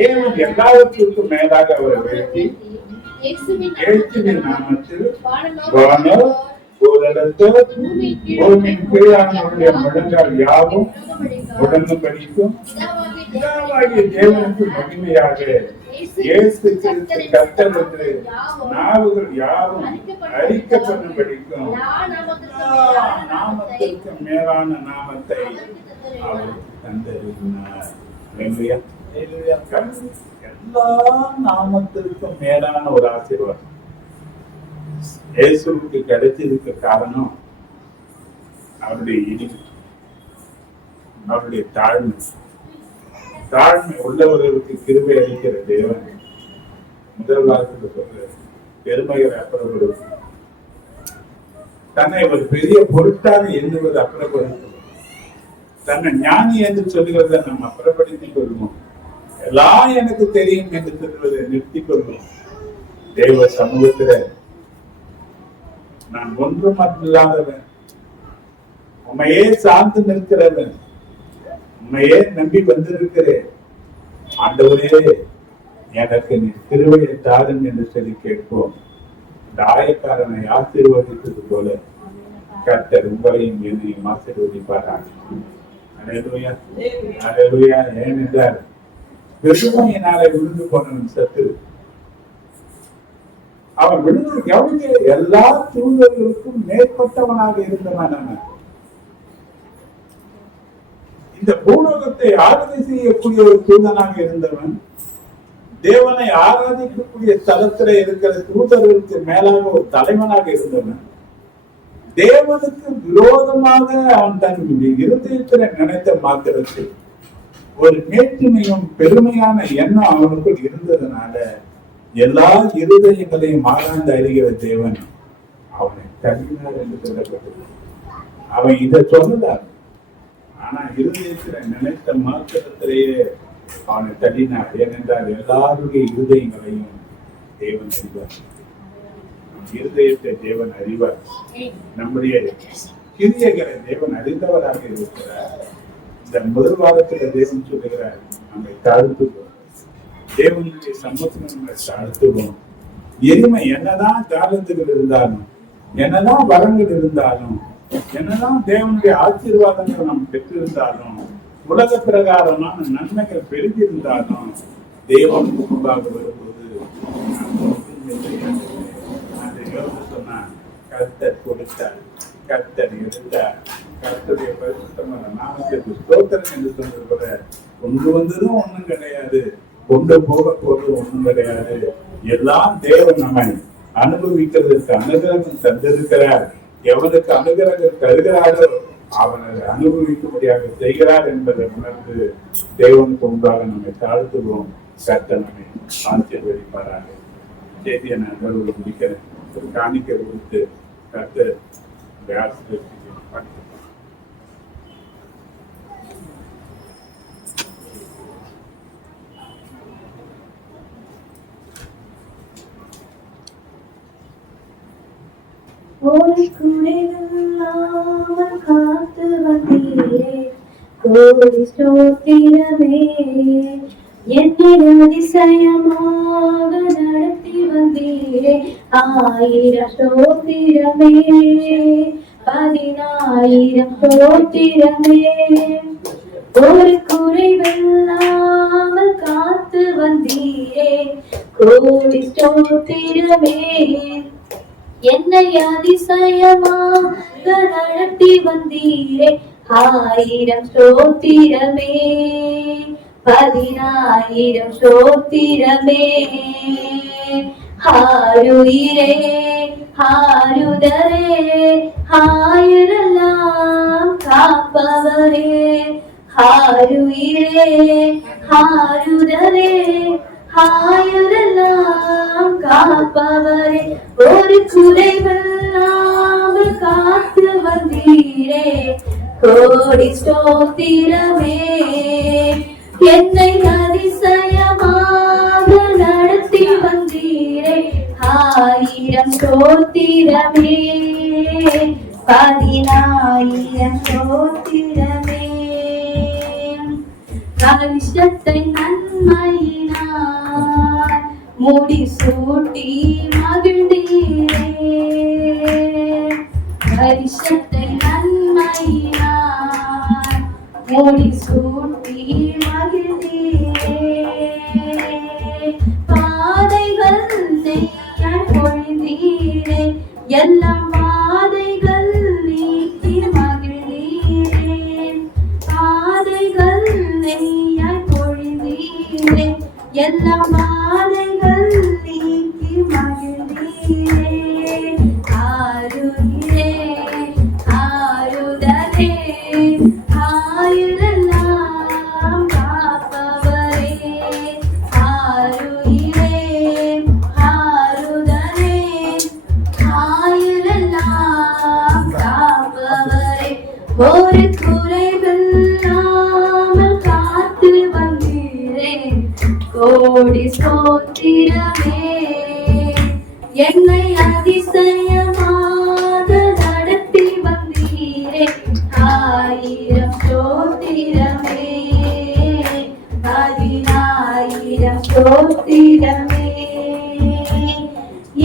தேவன் எல்லாவற்றிற்கும் மேலாக அவரை உயர்த்தி இயேசுவின் நாமத்தில் வானோ பூமியின் கீழானவருடைய முழங்கால் யாவும் உடன்படிக்கும் தேவனுக்கு மகிமையாக இயேசு கிறிஸ்து கர்த்தர் என்று நாவுகள் யாவும் அறிக்கப்படும் நாமத்திற்கு மேலான நாமத்தை அவர் தந்தருளினார். எல்லா நாமத்திற்கும் மேலான ஒரு ஆசீர்வாதம் இயேசுவுக்கு கிடைச்சதுக்கு காரணம் அவருடைய இனிமை, அவருடைய தாழ்மை. தாழ்மை உள்ளவர்களுக்கு கிருபை அளிக்கிற தேவன் முதல் வாரத்துல சொல்ற பெருமைகளை அப்புறப்படுத்தும். தன்னை ஒரு பெரிய பொருட்டாக எண்ணுவது அப்புறப்படுத்தும். தன்னை ஞானி என்று சொல்லுவதை நாம் அப்புறப்படுத்திக் கொள்வோம். எல்லாம் எனக்கு தெரியும் என்று சொல்வதை நிறுத்திக் கொள்வோம். தேவ சமூகத்துல நான் ஒன்றும் இல்லாதவன், உண்மையே சார்ந்து நிற்கிறவன், உண்மையே நம்பி வந்திருக்கிறேன், ஆண்டவரே எனக்கு நீ திருவையை தாரும் என்று சொல்லி கேட்போம். இந்த ஆயக்காரனை ஆசீர்வதித்தது போல கர்த்தர் உங்களையும் என்னையும் ஆசீர்வதிப்பாராக. அல்லேலூயா, அல்லேலூயா. ஏனென்றால் பெருமையினாலே விழுந்து போனவன் சத்து. அவன் விழுந்து கவனிக்க எல்லா தூதர்களுக்கும் மேற்பட்டவனாக இருந்தவன். இந்த பூலோகத்தை ஆராதனை செய்யக்கூடிய ஒரு தூதனாக இருந்தவன், தேவனை ஆராதிக்கக்கூடிய தலத்துல இருக்கிற தூதர்களுக்கு மேலாக ஒரு தலைவனாக இருந்தவன், தேவனுக்கு விரோதமாக அவன் தன் இருதயத்துல நினைத்த மாத்திரத்தில் ஒரு மேட்டிமையும் பெருமையான எண்ணம் அவனுக்குள் இருந்ததுனால எல்லா இருதயங்களையும் ஆராய்ந்து அறிகிற தேவன் அவனை தள்ளினார் என்று சொல்லப்பட்டது. அவன் இதை சொல்லலாம், ஆனா இருதயத்துல நினைத்த மாத்திரத்திலேயே அவனை தள்ளினார். ஏனென்றால் எல்லாருடைய இருதயங்களையும் தேவன் அறிவார். இருதயத்தை தேவன் அறிவார். நம்முடைய கிரியைகளை தேவன் அறிந்தவராக இருக்கிறார். இந்த முதல் வாரத்துல தேவன் சொல்லுகிறார், நம்மை தாழ்த்துவோம், தேவனுடைய சமூகத்தில் நம்மை தாழ்த்துவோம். எளிமை என்னதான் தாளந்துகள் இருந்தாலும், என்னதான் வரங்கள் இருந்தாலும், என்னதான் தேவனுடைய ஆசீர்வாதங்கள் நாம் பெற்றிருந்தாலும், உலக பிரகாரமான நன்மைகள் பெருகியிருந்தாலும், தேவன் முன்பாக வரும்போது சொன்னா கர்த்தர் கொடுத்தார், கர்த்தர் எடுத்தார், கர்த்தருடைய பரிசுத்தமான நாமத்திற்கு ஸ்தோத்திரம் என்று சொன்னது கூட கொண்டு வந்ததும் ஒண்ணும் கிடையாது, கொண்டு போக போறதும் ஒண்ணும் கிடையாது. எல்லாம் தேவன் நம்மை அனுபவிக்கிறதுக்கு அனுகிரகம் தந்திருக்கிறார். எவனுக்கு அனுகிரகம் தருகிறாரோ அவனை அனுபவிக்கும்படியாக செய்கிறார் என்பதை உணர்ந்து தேவனுக்கு முன்பாக நம்மை தாழ்த்துவோம். கர்த்தர் நம்மை ஆசீர்வதிப்பாராக. செய்தியை நான் முடிக்கிறேன். காணிக்க கொடுத்து கர்த்தர் ஒரு குறைவில்லாமல் காத்து வந்தீரே, கோடி ஸ்தோத்திரமே. என்னை அதிசயமாக நடத்தி வந்தீரே, 1000 ஸ்தோத்திரமே, 10,000 ஸ்தோத்திரமே. ஒரு குறைவில்லாமல் காத்து வந்தீரே, கோடி ஸ்தோத்திரமே. என்னை அதிசயமாக நடத்தி வந்தீரே, 1000 ஸ்தோத்திரமே, 10,000 ஸ்தோத்திரமே. ஆருயிரே ஆருதரே ஆயுரெல்லாம் காப்பவரே, ஆருயிரே ஆருதரே ஆயுரெல்லாம் காப்பவரே. ஒரு குறைவில்லாமல் காத்து வந்தீரே, கோடி ஸ்தோத்திரமே. என்னை அதிசயமாக நடத்தி வந்தீரே, 1000 ஸ்தோத்திரமே, 10,000 ஸ்தோத்திரமே. கலிஷ்டத்தை நன்மையினார் முடி சூட்டி மகிழ்ந்தீரே, கலிஷ்டத்தை நன்மையினார் முடி சூட்டி மகிழ்ந்தீரே. பாதைகள் நெய்யாய் பொழிந்தீரே, எல்லாம் பாதைகள் நீக்கி மகிழ்ந்தீரே, பாதைகள் நெய்யாய் பொழிந்தீரே, எல்லாம் பாதைகள் நீக்கி மகிழ்ந்தீரே. ஆருயிரே ஆருதரே ஆயுரெல்லாம் காப்பவரே, ஆருயிரே ஆருதரே ஆயுரெல்லாம் காப்பவரே. ஒரு குறைவில்லாமல் காத்து வந்தீரே, கோடி ஸ்தோத்திரமே. என்னை அதிசயமாக நடத்தி வந்தீரே, 1000 ஸ்தோத்திரமே, 10,000 ஸ்தோத்திரமே.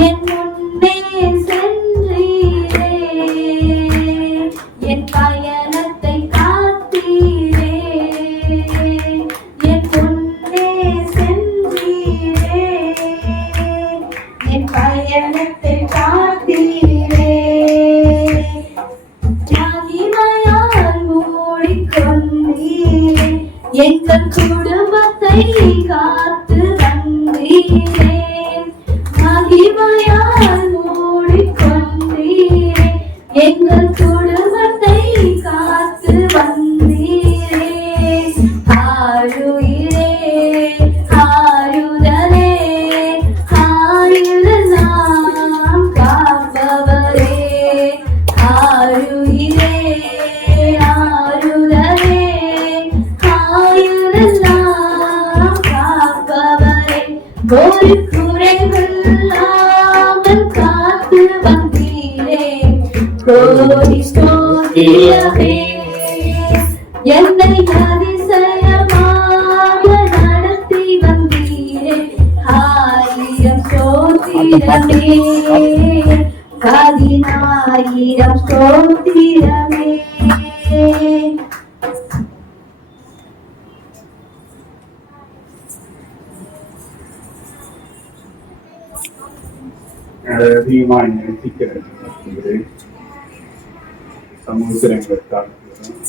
என் முன்னே சென்றீரே, என் பயணத்தை காத்தீரே, என் முன்னே சென்றீரே, என் பயணத்தை காத்தீரே. மகிமையால் மூடிக்கொண்டீரே, எங்கள் குடும்பத்தை காத்து வந்தீரே, மகிமையால் மூடிக்கொண்டீரே, எங்கள் குடும்பத்தை காத்து வந்தீரே. ஆருயிரே ஆருதரே ஆயுரெல்லாம் காப்பவரே, ஆருயிரே ஆருதரே ஆயுரெல்லாம் என்னை அதிசயமாக நடத்தி வந்தீரே. ஆயிரம் ஸ்தோத்திரமே, 10,000 ஸ்தோத்திரமே. அதிகமாக நேசிக்கிறேன் சமுத்திரங்களை தாக்குகிறோம்.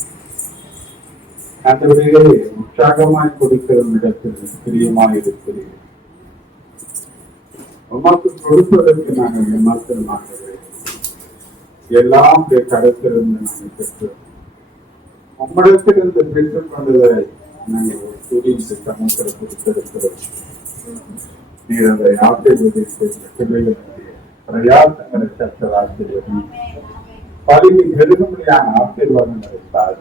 ஆண்டவரே, உற்சாகமாய் கொடுக்கிற இடத்தில் பிரியமாய் இருக்கிறேன். உமக்கு கொடுப்பதற்கு நாங்கள் ஏமாத்திரமாகவே எல்லாம் கடத்திலிருந்து நாங்கள் பெற்றோம். உம்மிடத்திலிருந்து பெற்றுக் கொண்டதை நாங்கள் ஒரு துணிந்து சமுத்திரம் கொடுத்திருக்கிறோம். நீர் அதை ஆசீர்வதித்து பிள்ளைகளுடைய பிரயாசங்களை சற்ற ஆசீர்வதி பதவி பெருகும்படியான ஆசீர்வாதங்களை தார்.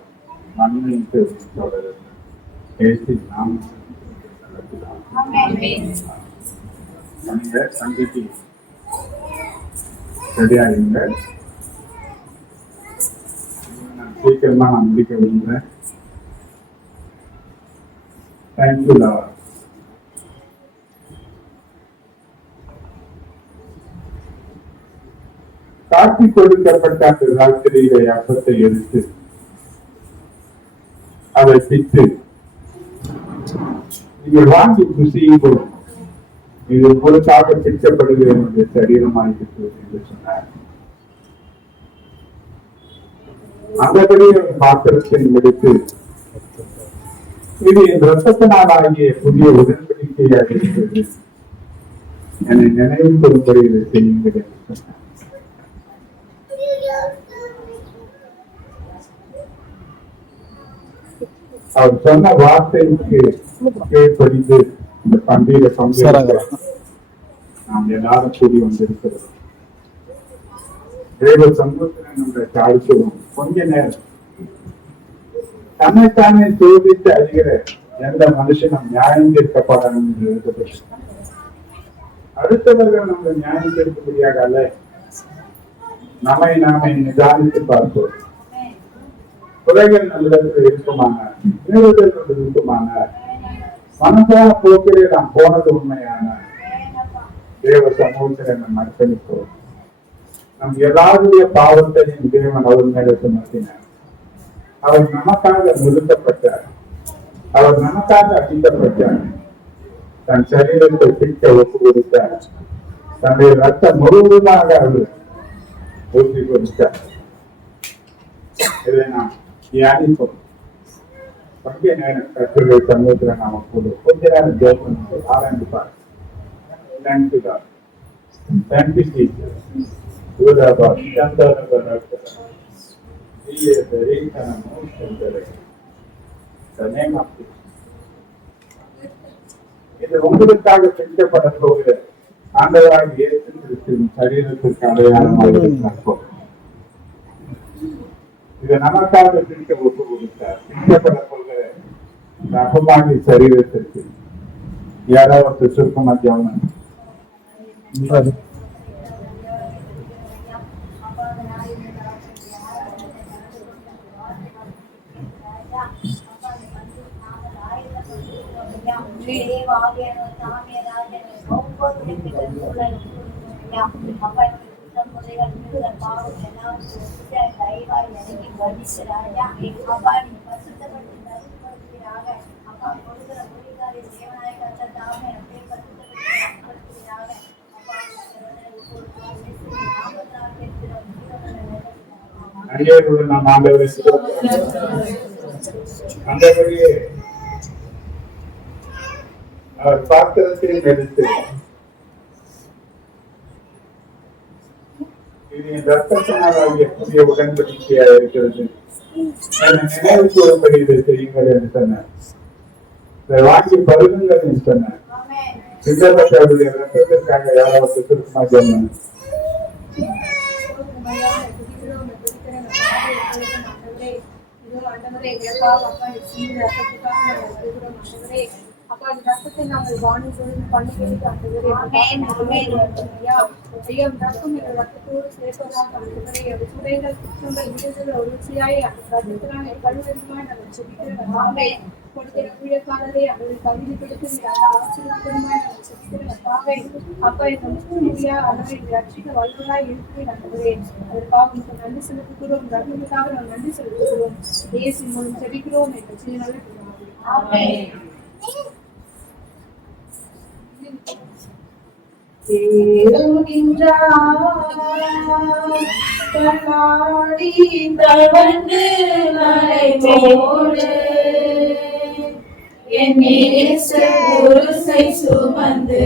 நன்மையும் தொடர்ந்து பேசி நாம் சந்திக்கு ரெடியாகுங்க. சீக்கிரமா நான் முடிக்க விரும்புகிறேன். தேங்க்யூ. காட்சி கொடுக்கப்பட்ட அந்த ராத்திரியிலே அப்பத்தை எடுத்து அதை பித்து நீங்கள் வாங்கி புசியும்போது இது பொருட்டாக பிச்சப்படுகிற என்னுடைய சரீரமாக இருக்கிறது என்று சொன்னார். அந்தபடியே பாத்திரத்தை எடுத்து இது என் ரத்தத்தினாலாகிய புதிய உடன்படிக்கையாக இருக்கிறது, என்னை நினைவு கொள்ளும்படி இதை செய்யுங்கள் என்று சொன்னார். அவர் சொன்ன வார்த்தைக்கு கீழ்ப்படிந்து இந்த பண்டிகை நாம் எல்லாரும் கூடி வந்திருக்கிறோம். தேவ சமூகத்தில் நம்முடைய தாழ்த்துவோம். கொஞ்ச நேரம் தன்னைத்தானே சோதித்து அறிகிற எந்த மனுஷனும் நியாயம் தீர்க்கப்படணும் என்று எழுதப்பட்டது. அடுத்தவர்கள் நம்ம நியாயம் தீர்க்கக்கூடியாக அல்ல, நம்மை நாமே நிதானித்து பார்ப்போம். குறைகள் நம்மிடத்தில் இருக்குமானார், மீறுதல் இருக்குமானார், மனசான போக்கிலே நாம் போனது உண்மையான தேவ சமூகத்தில் நம்ம அர்ப்பணிப்போம். நம் எல்லாருடைய பாவத்தையும் தேவன் அவர் மேலே சுமத்தினார். அவர் நமக்காக நிறுத்தப்பட்டார், அவர் நமக்காக அடிக்கப்பட்டார், தன் சரீரத்தை பிடிக்க ஒப்பு கொடுத்தார், தன்னுடைய ரத்தம் முழுவதுமாக அவர் ஊற்றி கொடுத்தார். இதை நாம் தியானிப்போம். கொஞ்ச நேரம் கற்றுரை சமூகத்தில் நாம போடுவோம். கொஞ்ச நேரம் ஜெபம் ஆரம்பிப்பார். Thank you God. Thank you Jesus. இது உங்களுக்காக பிடிக்கப்பட போகிற ஆண்டவராக இயேசு கிறிஸ்துவின் சரீரத்திற்கு அடையாளமாக இருப்போம். இதை நமக்காக பிடிக்க ஒப்பு கொடுத்தார். பிடிக்கப்பட போகிற ரகமாகி சரீரத்திற்கு யாராவது சுருக்கமா ஜெபம் அங்கேயுடன் நாம் ஆண்டவரை அந்தபடியே அவர் பாத்திரத்தையும் எடுத்து இது என் ரத்தத்தினாலாகிய புதிய உடன்படிக்கையாக இருக்கிறது, என்னை நினைவு கூறும்படி இதை செய்யுங்கள் என்று சொன்னார். இதை வாங்கி பருகுங்கள் என்று சொன்னார். சிந்தப்பட்டவருடைய ரத்தத்திற்காக யாராவது சுருக்கமா சொன்னார். அப்பா அந்த ரத்தத்தை நாங்கள் வாணிபம் பண்டிகைக்கு ஆண்டவரே ஐயா ரத்தம் எங்கள் ரத்தத்தோடு சேர்ப்பதாக ஆண்டவரே அது சுடைகள் குற்றங்கள் விடுதல் ஒரு ருச்சியாய் அந்த ரத்தத்தினால் கழுவறியுமாய் நாங்கள் செபிக்கிறேன் கொடுக்கிற ஊழியக்காரரே அவர்களை தகுதிப்படுத்தி அந்த ஆசீர்வாதமாய் நாங்கள் செபிக்கிறேன் அப்பா இந்த முக்கிய அளவை ரட்சிக்க வல்லுவராய் இருக்கிறேன் ஆண்டவரே அதற்காக உங்களுக்கு நன்றி செலுத்துகிறோம் ரத்தத்துக்காக நாங்கள் நன்றி செலுத்துகிறோம் இயேசுவின் மூலம் செபிக்கிறோம் எங்கள் சிறிய நல்ல பிதாவே. கண்ணாடி தவழ்ந்து மலைமோடு என் நேசர் குருசை சுமந்து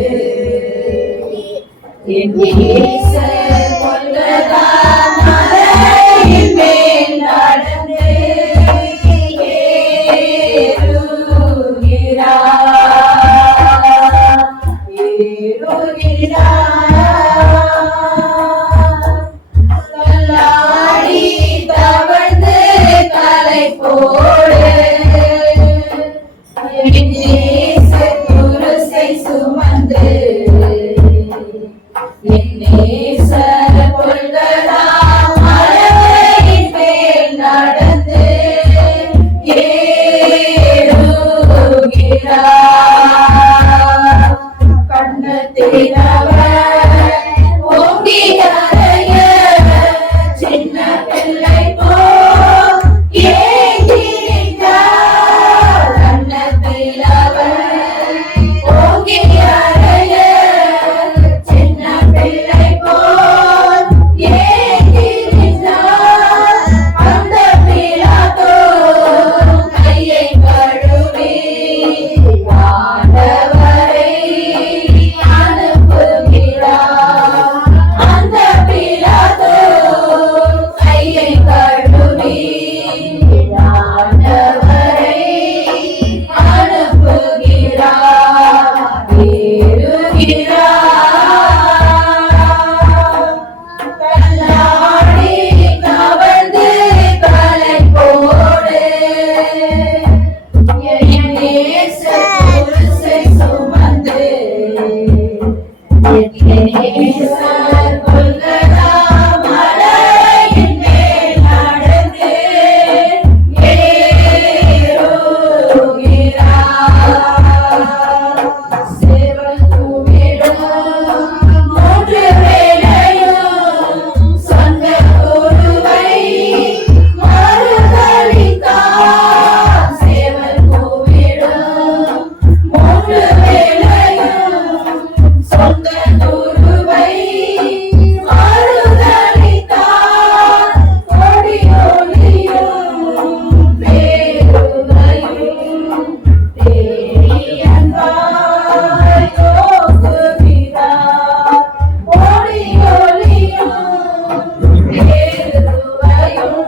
என் நேசர் கொல்லதா மலையின் மேல் நடந்து கல்லாடி தவழ்ந்து கலை போடு குருசை சுமந்து என் நேசர் கொள்கதா மலையின் மேல் நடந்து ஏறுகிறார் கண்ணத்தினவர் ஓங்கி அறைய சின்ன பிள்ளை போல் ஏங்கி நின்றார் கண்ணத்தினவர் ஓங்கி அறைய சின்ன பிள்ளை போல் ஏங்கி நின்றார் அந்த பிலாத்தோ கையை கழுவி ஆண்டவரை அனுப்புகிறார் அந்த பிலாத்தோ கையை கழுவி ஆண்டவரை அனுப்புகிறார் ஏறுகிறார் கல்லாடி கவர்ந்து கலை போடு என் நேசர் குருசை சுமந்து என் நேசர் கொல்கதா மலையின் மேல் நடந்து ஏறுகிறார் சேவல் கூவிடும் மூன்று வேளையும் சொந்த குருவை மறுதலித்தார் சேவல் கூவிடும் மூன்று வேளையும் சொந்த குருவை மறுதலித்தார் கொடி ஒளியும் பேருகையும் தேடியன்பாய் நோக்குகிறார் கொடி ஒளியும் பேருகையும்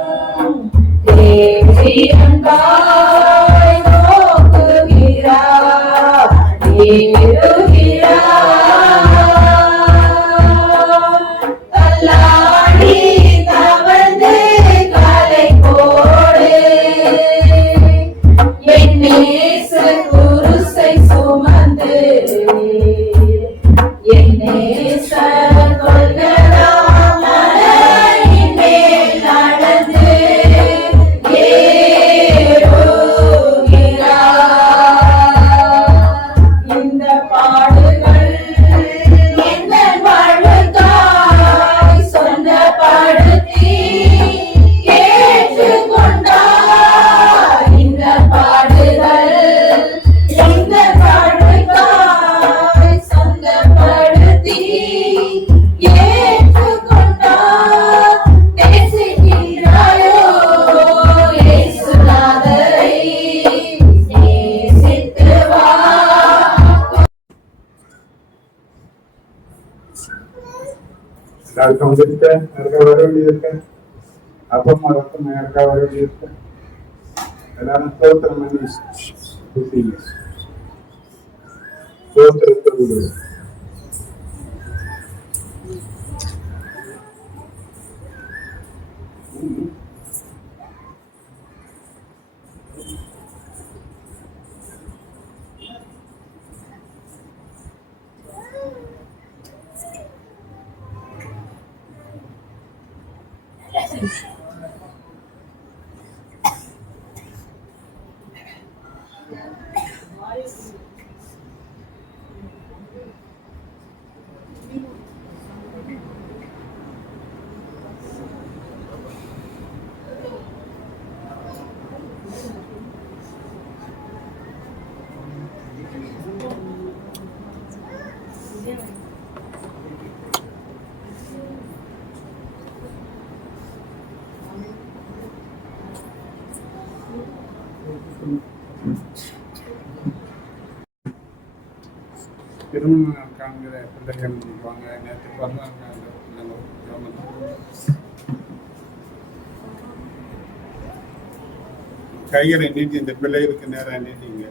தேடியன்பாய் நோக்குகிறார் கல்லாடி தவழ்ந்து கலை போடு என் நேசர் குருசை சுமந்து என் நேசர் கொள்கதா மலையின் மேல் நடந்து ஏறுகிறார் இந்த பாடுகள் என்ன வாழ்வுக்காய் சொந்தப்படுத்தி ஏற்றுக்கொண்டார் இந்த பாடுகள் இந்த வாழ்வுக்காய் சொந்தப்படுத்தி ஏற்றுக்கொண்டார் பேசுகிறாயோ இயேசுநாதரை நேசித்து வா யாருக்கா வந்துருக்க யாருக்கா வர வேண்டியது அப்பமா ரத்தம் யாருக்கா வர வேண்டியது எல்லாரும் ஸ்தோத்திரம் பண்ணி புசிங்க ஸ்தோத்திரத்தோடு திருமணம் காண்கிற பிள்ளைகள் வாங்க, நேற்று பிறந்தாங்க அந்த பிள்ளைங்க. கைகளை நீட்டி இந்த பிள்ளைகளுக்கு நேரம் நீட்டிங்க.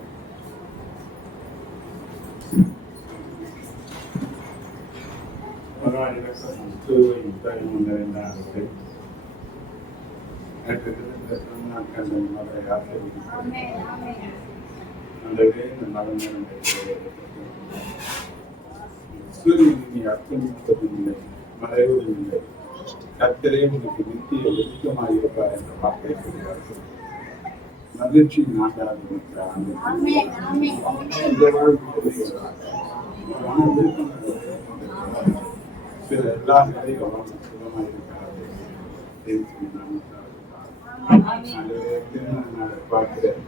சூரியனை அர்ப்பணிப்பதில்லை, மறைவதில்லை, கர்த்தரே உங்களுக்கு நித்திய வெளிச்சமாக இருப்பார் என்ற வார்த்தை சொல்கிறார்கள். மகிழ்ச்சி நாட்டாக சில எல்லா நிலைகளும் சுகமாக இருக்கிறார்கள். பார்க்கிறேன்,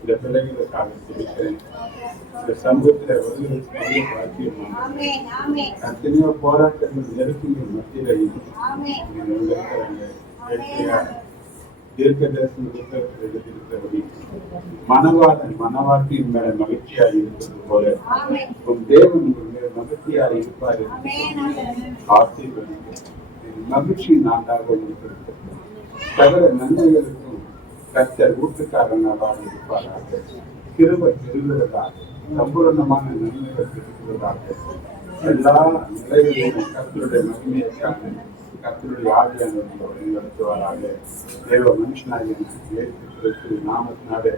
இந்த பிள்ளைகளுக்காக சிரிக்கிறேன். இந்த சமூகத்தில் எத்தனையோ போராட்டங்கள் நெருக்கங்கள் மத்தியிலையும் தீர்க்க தரிசன எழுதியிருக்கிறபடி மனவாட்டின் மேல மகிழ்ச்சியாக இருப்பது போல உன் தேவன் உங்கள் மேல மகிழ்ச்சியாக இருப்பார் ஆசீர்வதிக்க மகிழ்ச்சி நாட்டாக இருக்கிறது. சகல நன்மைகளுக்கும் கர்த்தர் ஊட்டுக்காரனாக இருப்பாராக. கிருபை பெறுகிறதாக, சம்பூர்ணமான நன்மைகள் பெறுகிறதாக. எல்லா நிலைகளிலும் கர்த்தருடைய மகிமைக்காக கர்த்தருடைய ஆவியானவர்களை வழிநடத்துவாராக. தேவ மனுஷனாகிய இயேசு கிறிஸ்து நாமத்தினாலே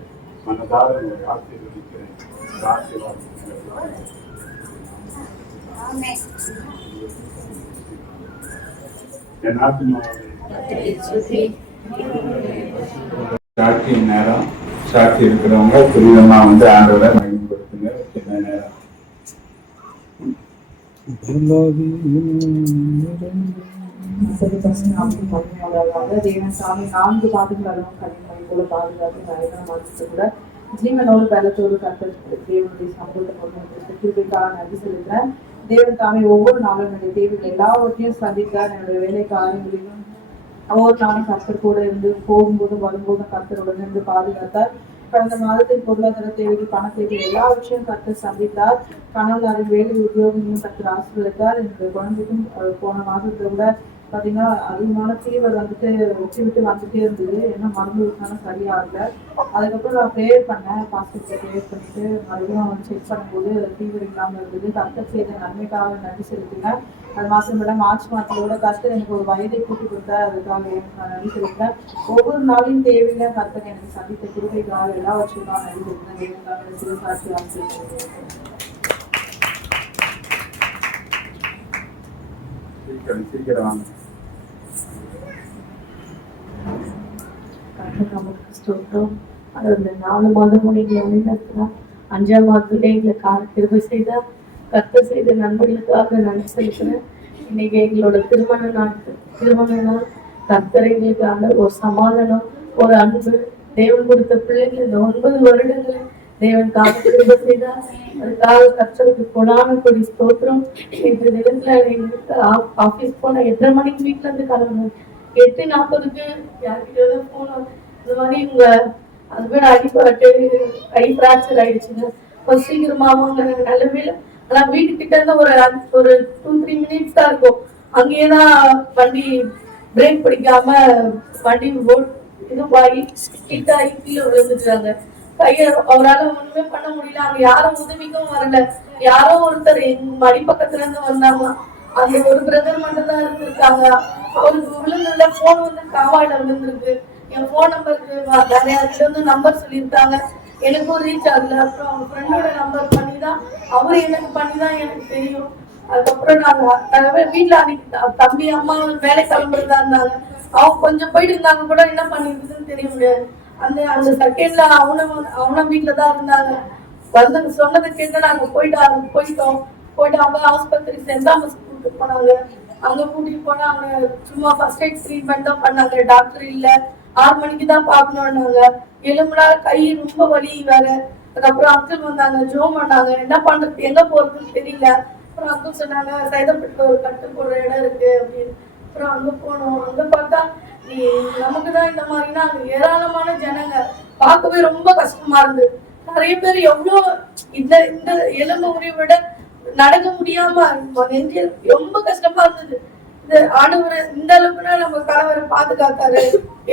மனதார உங்களை ஆசீர்வதிக்கிறேன். என் ஆத்மாவை சாட்சியின் நேரம். சாட்சி இருக்கிறவங்க துரிதமா ஆண்டவரை மகிமைப்படுத்துங்க. சின்ன நேரம். தேவன் சாமி 4 பாதுகாலும் கனிமொழி போல பாதுகாத்து பயங்கரமாக கூட ஜீவனோடு பலத்தோடு கர்த்தர் தேவனுடைய சம்பளத்தை கொண்டு கிருபைக்காக நன்றி செலுத்துறேன். தேவன் சாமி ஒவ்வொரு நாளும் என்னுடைய தேவைகள் எல்லாவற்றையும் சந்தித்தார். என்னுடைய வேலை காரியங்களையும் ஒவ்வொரு நாளும் கர்த்தர் கூட இருந்து போகும்போதும் வரும்போதும் கர்த்தருடன் இருந்து பாதுகாத்தார். கடந்த மாதத்தில் பொருளாதார தேவைகள், பண தேவைகள் எல்லா விஷயம் கர்த்தர் சந்தித்தார். கணவனாரின் வேலை உத்தியோகங்களும் கர்த்தர் ஆசீர்வதித்தார். என்னுடைய குழந்தைக்கும் போன மாதத்துல கூட பாத்தீங்கன்னா அதிகமான ஃபீவர் விட்டு வந்துட்டே இருந்தது. என்ன மருந்து ஊற்றினாலும் சரியா இல்லை. அதுக்கப்புறம் நான் ப்ரேயர் பண்ணேன், பாஸ்டர்கிட்ட ப்ரேயர் பண்ணிட்டு மறுபடியும் செக் பண்ணும்போது ஃபீவர் இல்லாமல் இருந்தது. கர்த்தர் செய்த நன்மைக்காக நன்றி செலுத்தினேன். அது மாசம் விட மார்ச் மாதத்துல கூட கர்த்தர் எனக்கு ஒரு வயதை கூட்டி கொடுத்தார். அதுக்காக நான் நன்றி செலுத்தினேன். ஒவ்வொரு நாளையும் தேவையில கர்த்தர் எனக்கு சந்தித்த கிருபைக்காக எல்லாவற்றையும் நான் நன்றி செலுத்தினேன். தேவனுக்காக சிறு சாட்சி ஆசிரியர் சீக்கிரம் நமக்கு ஸ்தோத்திரம். அந்த 4 மாதமும் நீங்க வழிநடத்தினா 5ஆம் மாதத்துல எங்களை கிருபை செய்தா கர்த்தர் செய்த நண்பர்களுக்காக நன்றி செலுத்துறேன். இன்னைக்கு எங்களோட திருமண நாள் கர்த்தர் எங்களுக்கான ஒரு சமாதானம், ஒரு அன்பு, தேவன் கொடுத்த பிள்ளைகள் இந்த 9 வருடங்கள் தேவன் கிருபை செய்தார். அதுக்காக கர்த்தருக்கு கொடான கொடி ஸ்தோத்திரம். இந்த நிலத்துல எங்களுக்கு ஆபீஸ் போன 8:30 மணிக்கு வீட்டுல இருந்து கிளம்பணும். 8:40க்கு யார்கிட்ட போனோம், இந்த மாதிரி உங்க ஹஸ்பண்ட் அடிப்பட்டு கை பிராக்சர் ஆயிடுச்சுங்க, சீக்கிரமாவாங்க நிலமையில. ஆனா வீட்டுக்கிட்ட இருந்து ஒரு 2-3 மினிட்ஸ் தான் இருக்கும். அங்கேயேதான் வண்டி பிரேக் பிடிக்காம வண்டி இதுவாகி கிட்டாகி கீழே விழுந்துட்டாங்க. அவரால் ஒண்ணுமே பண்ண முடியல. அங்க யாரும் உதவிக்கும் வரல. யாரோ ஒருத்தர் எங்க மடி பக்கத்துல இருந்து வந்தாங்க. அந்த ஒரு பிரதர் மட்டும் தான் இருந்திருக்காங்க. அவருக்கு விழுந்ததுல போன் காவாயில விழுந்திருக்கு. என் போன் நம்பருக்கு நிறைய நம்பர் சொல்லியிருக்காங்க. எனக்கும் ரீச் ஆகல. அப்புறம் அவங்க ஃப்ரெண்டோட நம்பர் பண்ணிதான் அவரு எனக்கு பண்ணிதான் எனக்கு தெரியும். அதுக்கப்புறம் நாங்க வீட்டுல அன்னைக்கு தம்பி அம்மா வேலை கிளம்புறதா இருந்தாங்க. அவங்க கொஞ்சம் போயிட்டு இருந்தாங்க கூட என்ன பண்ணிருக்குதுன்னு தெரிய முடியாது. அந்த செகண்ட்ல அவனும் வீட்டுலதான் இருந்தாங்க. வந்து சொன்னதை கேட்டு நாங்க போயிட்டோம். அவங்க ஆஸ்பத்திரி சென்ட் தாமஸ் கூட்டிட்டு போனாங்க. அங்க கூட்டிட்டு போனா அவங்க சும்மா ஃபர்ஸ்ட் எய்ட் ட்ரீட்மெண்ட் தான் பண்ணாங்க. டாக்டர் இல்ல, 6 மணிக்கு தான் பாக்கணும்னாங்க. எலும்புனா கை ரொம்ப வலி வேற. அதுக்கப்புறம் அங்கிள் வந்தாங்க, ஜோம் பண்ணாங்க, என்ன பண்றது எங்க போறதுன்னு தெரியல. அப்புறம் அங்கிள் சொன்னாங்க சைதாப்பேட்டில் ஒரு கட்டு போடுற இடம் இருக்கு அப்படின்னு. அப்புறம் அங்க போனோம். அங்க பார்த்தா நீ நமக்குதான் இந்த மாதிரினா அங்க ஏராளமான ஜனங்க, பார்க்கவே ரொம்ப கஷ்டமா இருந்தது. நிறைய பேர் எவ்வளோ இந்த இந்த எலும்பு முறிவை விட நடக்க முடியாம நெஞ்சு ரொம்ப கஷ்டமா இருந்தது. இந்த ஆண்டவரை இந்த அளவுக்குன்னா நம்ம கணவரை பாதுகாத்தாரு,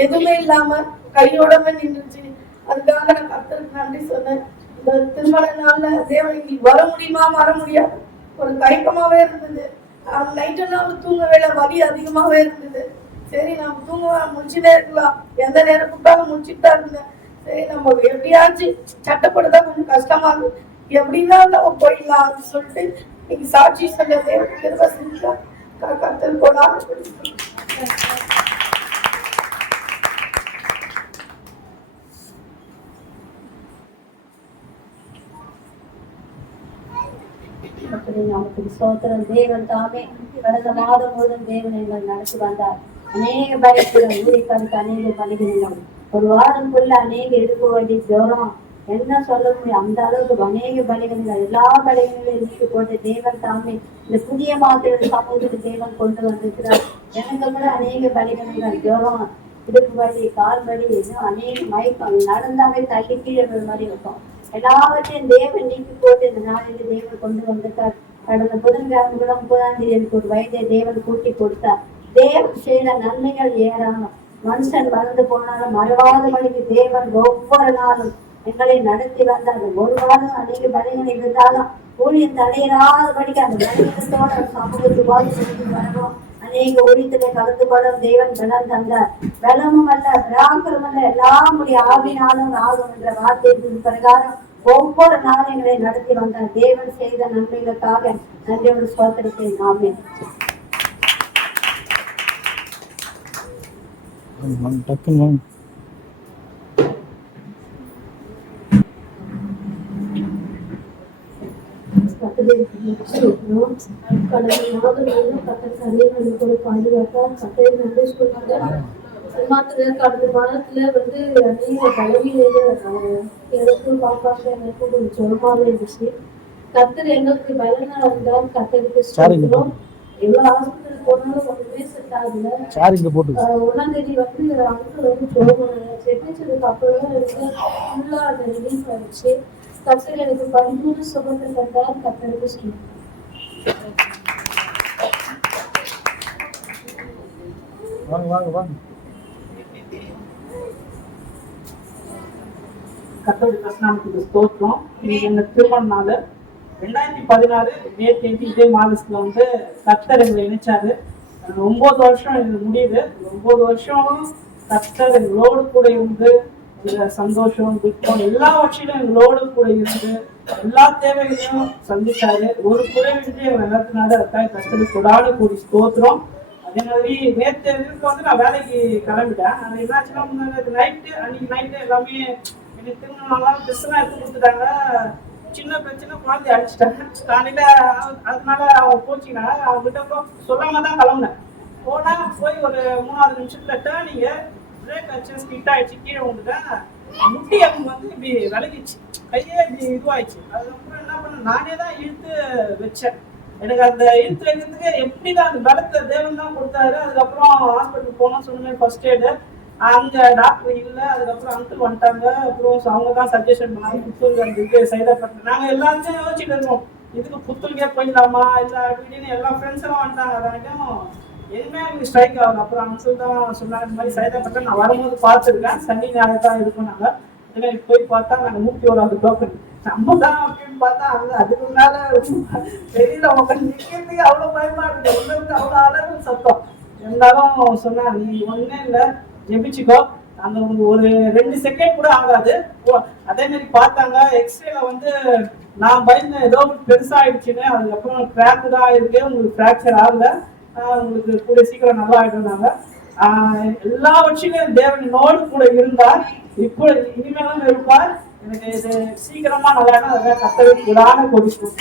எதுவுமே இல்லாம கையோடமே நின்றுச்சு. அதுக்காக நான் கர்த்தருக்கு நன்றி சொன்னேன். இந்த திருமண நாள்ல தேவன் இன்னைக்கு வர முடியுமா வர முடியாது ஒரு தயக்கமாவே இருந்தது. நைட்டெல்லாம் தூங்க வேலை வலி அதிகமாவே இருந்தது. சரி நம்ம தூங்க முடிச்சுட்டே இருக்கலாம், எந்த நேரம் கூப்பிட்டாலும் முடிச்சுட்டு தான் இருந்தேன். சரி நம்ம எப்படியாச்சும் சட்டப்படுதான் கொஞ்சம் கஷ்டமா இருக்கு, எப்படின்னா நம்ம போயிடலாம் சொல்லிட்டு இன்னைக்கு சாட்சி சொல்ல தேவன் கிருபை செஞ்சா கர்த்தர் கொடாது. நமக்கு ஸ்தோத்திரம். தேவன் தாமே கடந்த மாதம் முழுவதும் தேவன் எங்கள் நடத்தி வந்தார். அநேக பலிகள் ஊழியர்களுக்கு அநேக பலிகள், ஒரு வாரம்குள்ள அநேக எடுக்க வேண்டிய ஜோரம் என்ன சொல்ல முடியும், அந்த அளவுக்கு அநேக பலிகள், எல்லா பலிகளையும் இருக்கு போட்டு தேவன் தாமே இந்த புதிய மாதத்தோட சமூகத்துக்கு தேவன் கொண்டு வந்திருக்கிறார். எனக்கு கூட அநேக பலிகள், ஜோரம், இடுப்பு வலி, கால் வலி, இன்னும் அநேக மயக்கம், நடந்தாலே தள்ளி கீழே மாதிரி இருக்கும். எல்லாவற்றையும் தேவன் நீக்கி போட்டு இந்த நாளில் தேவன் கொண்டு வந்திருக்கார். கடந்த புதன்கிழமை கூட 30ஆம் தேதி எனக்கு ஒரு வயதை தேவன் கூட்டி கொடுத்தார். தேவன் செய்த நன்மைகள் ஏறாமல், மனுஷன் மறந்து போனாலும் மறவாத மணிக்கு தேவன் ஒவ்வொரு நாளும் எங்களை நடத்தி வந்தார். ஒரு வாரம் அநேக பலிகள் இருந்தாலும் ஊழியம் தடையிடாதபடிக்கு அந்த பலிகளத்தோட சமூகத்து வாழ்க்கை வரணும். அநேக ஊழியத்திலே கலந்து கொள்ளும் தேவன் பலம் தந்தார். பலமும் அல்ல பிராக்கரும் அல்ல, எல்லாம் உடைய ஆவினாலும் ஆகும் என்ற வார்த்தையின் பிரகாரம் ஒவ்வொரு நாளும் எங்களை நடத்தி வந்தார். தேவன் செய்த நன்மைகளுக்காக நன்றியோடு ஸ்தோத்திரத்தை நாமே. கடந்த மாதத்துல வந்து அநேக பலவீனங்க எனக்கும் பாப்பாங்க எனக்கும் கொஞ்சம் ஜோரமாவே இருந்துச்சு. கர்த்தர் எங்களுக்கு பலனா இருந்தால் கர்த்தருக்கு ஸ்தோத்திரம். எவ்வளவு ஹாஸ்பிட்டல் போனாலும் ஒண்ணுமே செட் ஆகல. 1ஆம் தேதி வந்து அங்கிள் வந்து ஜோரம் செட்டிச்சதுக்கு அப்புறம் எனக்கு ஃபுல்லா அந்த ரிலீஃப் ஆயிடுச்சு. கர்த்தர் எனக்கு பரிபூர்ண சுகத்தை தந்தார். கர்த்தருக்கு ஸ்தோத்திரம். கர்த்தருடைய பிரசனத்துக்கு ஸ்தோத்திரம். இன்னைக்கு எங்க திருமண நாள் 2016 மே 20 இதே மாதத்துல வந்து கர்த்தர் எங்களை இணைச்சாரு. 9 வருஷம் இது முடியுது. 9 வருஷம் கர்த்தர் எங்களோடு கூட இருந்து சந்தோஷம் துக்கம் எல்லாவற்றிலும் எங்களோடு கூட இருந்து எல்லா தேவைகளையும் சந்திச்சாரு. ஒரு குறைவின்றி நடத்தினாரு. அதுக்காக கர்த்தருக்கு கொடாடு கூடி ஸ்தோத்திரம். அதே மாதிரி நேற்று வந்து நான் வேலைக்கு கிளம்பிட்டேன். அது என்னாச்சுன்னா அன்னைக்கு நைட்டு எல்லாமே எனக்கு திருமணம் ட்ரெஸ் எல்லாம் எடுத்து கொடுத்துட்டாங்க. சின்ன பிரச்சனை, குழந்தை அடிச்சுட்டாங்க காலையில. அதனால அவன் போச்சுன்னா அவங்ககிட்ட சொல்லாம தான் கிளம்புனேன். போய் ஒரு 3வது நிமிஷத்துல டேர்னிங்க பிரேக் ஆச்சு, ஸ்கிட் ஆயிடுச்சு, கீழே வந்துட்டேன். முட்டி அவங்க வந்து இப்படி விலகிச்சு, கையே இப்படி இதுவாயிடுச்சு. அதுக்கப்புறம் என்ன பண்ண, நானே தான் இழுத்து வச்சேன். எனக்கு அந்த இழுத்து வைக்கிறதுக்கு எப்படிதான் அந்த பலத்தை தேவன் தான் கொடுத்தாரு. அதுக்கப்புறம் ஹாஸ்பிட்டல் போனோம், சொன்னேன் ஃபர்ஸ்ட் எய்டு. அங்க டாக்டர் இல்லை. அதுக்கப்புறம் அங்கிள் வந்துட்டாங்க. அப்புறம் அவங்க தான் சஜஷன் பண்ணாங்க புத்தூர் வந்துட்டு சைதாப்பேட்டை. நாங்கள் எல்லாத்தையும் யோசிச்சுட்டு இருக்கோம், இதுக்கு புத்தூருக்கே போயிடலாமா இல்லை அப்படின்னு. எல்லா ஃப்ரெண்ட்ஸ் எல்லாம் வந்துட்டாங்க. அதாட்டும் எதுவுமே எனக்கு ஸ்ட்ரைக் ஆகும். அப்புறம் அங்கிள் தான் சொன்னாங்க, இந்த மாதிரி சைதாப்பேட்டை நான் வரும்போது பார்த்துருக்கேன், சனி ஞாயிறு தான் இருக்கும். நாங்கள் இதெல்லாம் போய் பார்த்தா நாங்கள் 101வது டோக்கன் நம்ம தான் அப்படின்னு பார்த்தா அங்கே அதுக்கு மேலே வெளியில் உட்காந்து நிற்கிறதுக்கு அவ்வளோ பயமா இருக்கு. உள்ளதுக்கு அவ்வளோ அளவு சத்தம். இருந்தாலும் சொன்னா நீ ஒன்றுமே இல்லை, ஜெபிச்சுக்கோ, அந்த ஒரு 2 செகண்ட் கூட ஆகாது. அதே மாதிரி பார்த்தாங்க. எக்ஸ்ரேல வந்து நான் பயந்து ஏதோ பெருசாகிடுச்சுன்னு. அதுக்கப்புறம் கிராக்கு தான் இருக்கு, உங்களுக்கு ஃப்ராக்சர் ஆகல, உங்களுக்கு கூட சீக்கிரம் நல்லா ஆயிடுனாங்க. எல்லாவற்றையும் தேவன் நோடு கூட இருந்தார். இப்போ இனிமேலும் இருப்பார். எனக்கு இது சீக்கிரமா நல்லா கத்தருக்கு விடான கொடுக்கும்.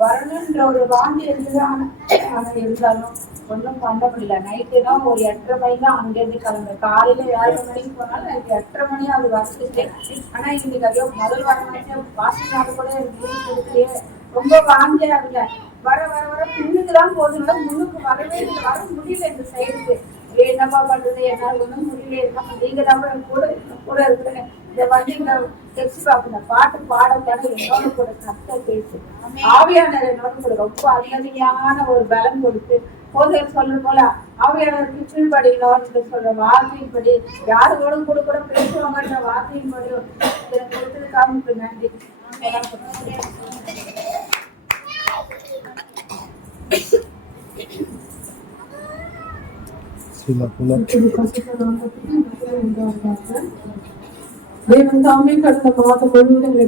வரணுன்ற ஒரு வாந்தி இருந்தது. ஆனா இருந்தாலும் ஒன்றும் பண்ண முடியல. நைட்டு தான் ஒரு 8:30 மணி தான் அங்கேருந்து கிளம்புறேன். காலையில 7:30 மணிக்கு போனாலும் நைட்டு 8:30 மணி அது வந்துட்டு. ஆனா இன்னைக்கு ஐயோ முதல் வாரம் வாசினால கூட எனக்கு ரொம்ப வாந்தி ஆகல. வர வர வர பின்னுக்குதான் போதுனால முன்னுக்கு வரவே இல்லை. வர முடியல இந்த சைடுக்கு. என்னப்பா பண்றது, என்னால ஒன்றும் முடியல. இருக்காங்க நீங்க தான் கூட இருக்கிறேன். இந்த வண்டி டெக்ஸி பாக்குற பாட்டு பாடத்தான என்னோட கூட கத்த பேசு ஆவியானர் என்னோட கூட ரொம்ப அதிகமான ஒரு பலம் கொடுத்து போதையில் சொல்ற போல ஆவியானர் கிச்சன் படிக்கணும்னு சொல்ற வார்த்தையின்படி யாரோட கூட பேசுவாங்கன்ற வார்த்தையின்படி எனக்கு கொடுத்ததுக்காக நன்றி. தேவன் தாமே கடந்த மாதம் முழுவதும் எங்களை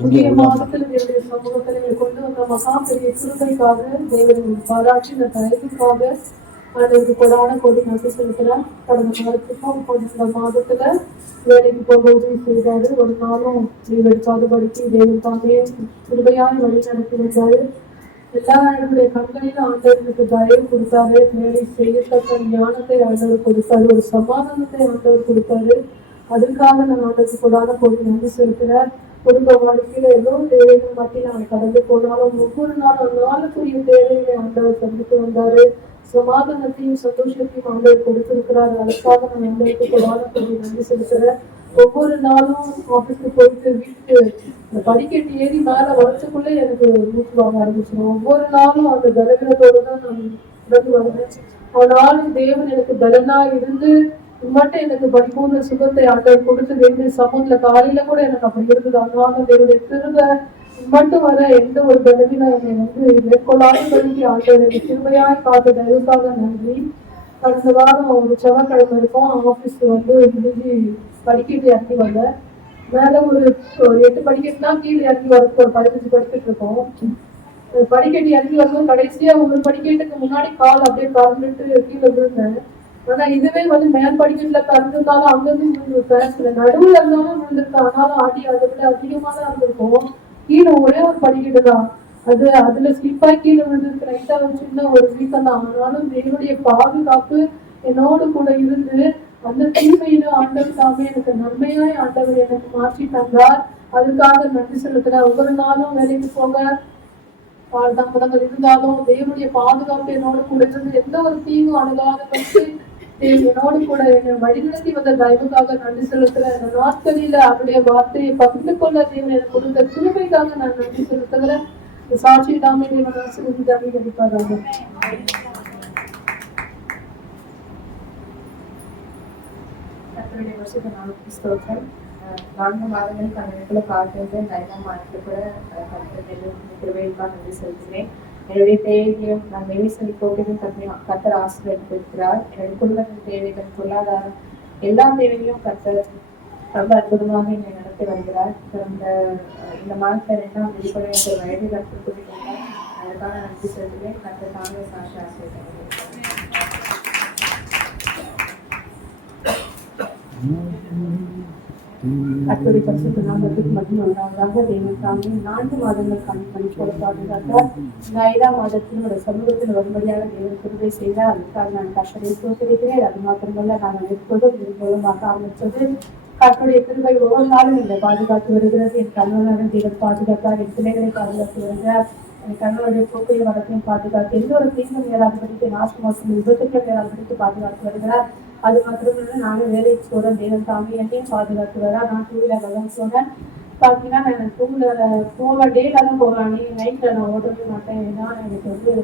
புதிய மாதத்தில் என்னுடைய சமூகத்தில் எங்களை கொண்டு வந்த மகா பெரிய கிருபைக்காக தேவன் பாராட்டின தயவுக்காக அதற்கு கொடான கொடி நன்றி செலுத்துறேன். கடந்த மாதத்துக்கும் இந்த மாதத்துல வேலைக்கு போக உதவி செய்தாரு. ஒரு நாளும் லீவ் எடுக்காதபடிக்கு தேவன் தாமே கிருபையான வழி நடத்தி வந்தாரு. எல்லா என்னுடைய கண்களிலும் ஆண்டவருக்கு தயவு கொடுத்தாரு. வேலை செய்யத்தக்க ஞானத்தை ஆண்டவர் கொடுத்தாரு. ஒரு சமாதானத்தை ஆண்டவர் கொடுத்தாரு. அதுக்காக நான் ஆண்டவருக்கு கொடான கொடி நன்றி செலுத்துறேன். குடும்ப வாழ்க்கையில ஏதோ தேவைகள் மத்தியில் நான் கடந்து போனாலும் ஒவ்வொரு நாளும் நாளுக்குரிய தேவைகளை ஆண்டவர் சந்தித்து வந்தாரு. சமாதானத்தையும் சந்தோஷத்தையும் ஆண்டவர் கொடுத்திருக்கிறாரு. அதுக்காக நான் ஆண்டவருக்கு கொடான கொடி நன்றி செலுத்துறேன். ஒவ்வொரு நாளும் ஆபீஸ்க்கு போயிட்டு வீட்டுக்கு படிக்கட்டு ஏறி மேல வரத்துக்குள்ளே எனக்கு மூச்சு வாங்க ஆரம்பிச்சிடும். ஒவ்வொரு நாளும் அந்த பலவீனத்தோடு தான் நான் நடந்து வருவேன். ஆனாலும் தேவன் எனக்கு பலனா இருந்து மட்டும் எனக்கு பரிபூர்ண சுகத்தை ஆண்டவர் கொடுத்து வேண்டிய சமூகத்துல காலையில கூட எனக்கு அப்படி இருந்தது. ஆனாலும் என்னுடைய திரும்ப மட்டும் வர எந்த ஒரு பலவீனம் என்னை மேற்கொள்ளாதபடிக்கு ஆண்டவர் எனக்கு திருமையாய் பார்த்த தயவுக்காக நன்றி. கடந்த வாரம் ஒரு செவ்வாய்க்கிழமை இருக்கும். ஆபீஸ்க்கு முடிஞ்சு படிக்கட்டு இறங்கி வந்தேன். மேல ஒரு 8 படிக்கட்டுனா கீழே இறங்கி வரதுக்கு ஒரு 15 படிக்கட்டு இருக்கும். படிக்கட்டு இறங்கி வரும்போது கடைசியா ஒரு படிக்கட்டுக்கு முன்னாடி கால் அப்படியே கறந்துட்டு கீழே விழுந்தேன். ஆனா இதுவே மேல் படிக்கட்டுல கறந்துருந்தாலும் அங்கிருந்து விழுந்திருப்பேன். நடுவுல இருந்தாலும் விழுந்திருக்கேன். ஆனாலும் அதை விட அதிகமா தான் இருந்திருக்கும். கீழே ஒரே ஒரு படிக்கட்டு தான். அதுல ஸ்லிப்பாய் கீழே விழுந்திருக்கு. லைட்டா ஒரு சின்ன ஒரு வீக்கம் தான். ஆனாலும் என்னுடைய பாதுகாப்பு என்னோடு கூட இருந்து அந்த தீமையில ஆண்டவர் தாமே எனக்கு நன்மையாய் ஆண்டவர் எனக்கு மாற்றி தந்தார். அதுக்காக நன்றி செலுத்துறேன். ஒவ்வொரு நாளும் வேலைக்கு போக தாமதங்கள் இருந்தாலும் தேவனுடைய பாதுகாப்பு என்னோடு கூட இருந்து எந்த ஒரு தீங்கும் அணுகாத பற்றி என்னோடு கூட என்னை வழிநடத்தி வந்த தயவுக்காக நன்றி செலுத்துறேன். இந்த நாட்களில அவருடைய வார்த்தையை பகிர்ந்து கொள்ள தேவன் எனக்கு கொடுத்த கிருபைக்காக நான் நன்றி செலுத்துகிறேன். சாட்சி தாமே தேவன் ஆசீர்வதித்து அங்கீகரிப்பாராக. வருஷத்தை நாளுக்கு ஸ்தோத்திரம். 4 மாதங்களுக்கு அந்த இடத்துல காட்டுறது 5ஆம் மாதத்துல கூட கிருபைக்காக நன்றி செலுத்துகிறேன். என்னுடைய தேவைகளையும் நான் வெளிசொலி போட்டியும் கர்த்தர் ஆசீர்வதித்திருக்கிறார். என்னுடைய குடும்பத்தின் தேவைகள், பொருளாதாரம், எல்லா தேவைகளையும் கர்த்தர் ரொம்ப அற்புதமாக என்னை நடத்தி வருகிறார். இந்த மாதத்துல 2ஆம் வெளிப்படை ஒரு வயது கற்றுக் கொடுக்கிறார். அதுக்காக நன்றி செலுத்துகிறேன். கர்த்தர் தாமே சாட்சி ஆசீர்வதிக்கிறார். அத்துடைய பரிசுத்த நாமத்துக்கு மட்டும் வந்தாங்க. தேவன் தாமே 4 மாதங்கள் கண் போல பாதுகாத்தார். இந்த 5ஆம் மாதத்தில் ஒரு சமூகத்தில் வரும்படியாக தேவன் கிருபை செய்தார். அதுக்காக நான் கர்த்தரை ஸ்தோத்திரிக்கிறேன். அது மாத்திரமல்ல, நான் எப்போதும் இது மூலமாக ஆரம்பித்தது கர்த்தருடைய கிருபை ஒவ்வொரு நாளும் என்னை பாதுகாத்து வருகிறது. என் கணவனான தேவன் பாதுகாத்தார். என் பிள்ளைகளை பாதுகாத்து வருகிறார். என் கணவனுடைய போக்கையும் வரத்தையும் பாதுகாத்து எந்த ஒரு தீங்கும் நேராக நாசமாக்கும் விபத்துக்கள் நேராக பாதுகாத்து வருகிறார். அது மாத்திரமல்ல, நானும் வேலைக்கு போறேன். தேவன் தாமே என்னையும் பாதுகாத்து வரா. நான் 2 வீலர் போனேன். பார்த்தீங்கன்னா நான் 2 வீலர் போவேன். டேல தான் போவேன். நைட்ல நான் ஓடவே மாட்டேன். ஏன்னா எனக்கு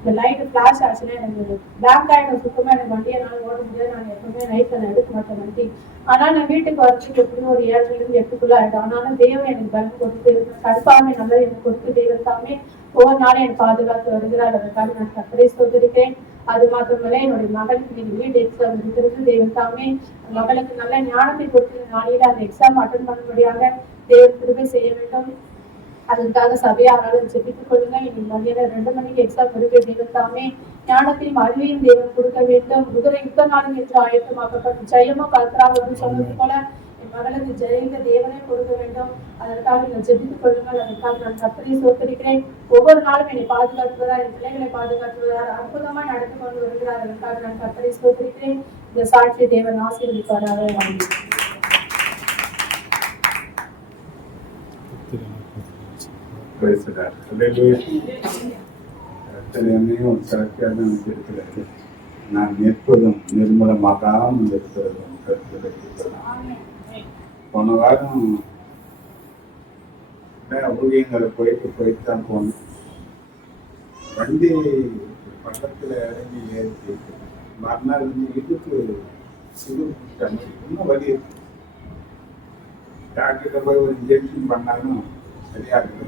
இந்த லைட் ஃபிளாஷ் ஆச்சுன்னா எனக்கு பிளாக் ஆகிடும். சுத்தமாக எனக்கு வண்டியை என்னால் ஓட முடியாது. நான் எப்பவுமே நைட்ல நான் எடுக்க மாட்டேன் வண்டி. ஆனால் நான் வீட்டுக்கு வரதுக்கு எப்படின்னு ஒரு 7 to 8 ஆகிடும். ஆனாலும் தேவன் எனக்கு பலம் கொடுத்து கடுப்பாமே நல்லா எனக்கு கொடுத்து தேவன் தாமே ஒவ்வொரு நாளும் எனக்கு பாதுகாத்து வருகிறார். அதற்காக நான் கர்த்தரை ஸ்தோத்திரிக்கிறேன். அது மாத்திரமல்ல என்னுடைய மகளுக்கு நீங்க வீடு எக்ஸாம் இருக்கிறது தேவன் தாமே மகளுக்கு நல்ல ஞானத்தை கொடுத்து நாளையில அந்த எக்ஸாம் அட்டன் பண்ணும்படியாக தேவன் கிருபை செய்ய வேண்டும். அதற்காக சபையாராலும் ஜெபித்துக் கொள்ளுங்க. இன்னைக்கு மதியம் 2 மணிக்கு எக்ஸாம் இருக்கு. தேவன் தாமே ஞானத்தையும் அறிவையும் தேவன் கொடுக்க வேண்டும். குதிரை யுத்த நாளும் என்று ஆயத்தமாக்கப்படும் ஜெயமோ கர்த்தராக சொன்னது போல என் மகளுக்கு ஜெயந்த தேவனே கொடுக்க வேண்டும். அதற்காக நீங்கள் ஜெபித்துக் கொள்ளுங்கள். அதற்காக நான் கர்த்தரை சோதரிக்கிறேன். ஒவ்வொரு நாளும் என்னை பாதுகாத்துவதார், என் பிள்ளைகளை பாதுகாத்துவதார், அற்புதமாய் நடந்து கொண்டு வருகிறார். அதற்காக நான் கர்த்தரை சோதரிக்கிறேன். இந்த சாட்சியை தேவன் ஆசீர்வதிப்பாராக. என்னையும் கரெக்டாக தான் இருக்கிறாரு. நான் நிற்பதும் நிர்மூலமாகாமல் இருக்கிறதும் கருத்து. போன வாரம் ஊழியங்களை போயிட்டு தான் போனேன். வண்டி பக்கத்தில் இறங்கி ஏற்றி மறுநாள் இடுப்பு இன்னும் வலி இருக்கு. டாக்டர்கிட்ட போய் ஒரு இன்ஜெக்ஷன் பண்ணாலும் சரியா இருக்கு.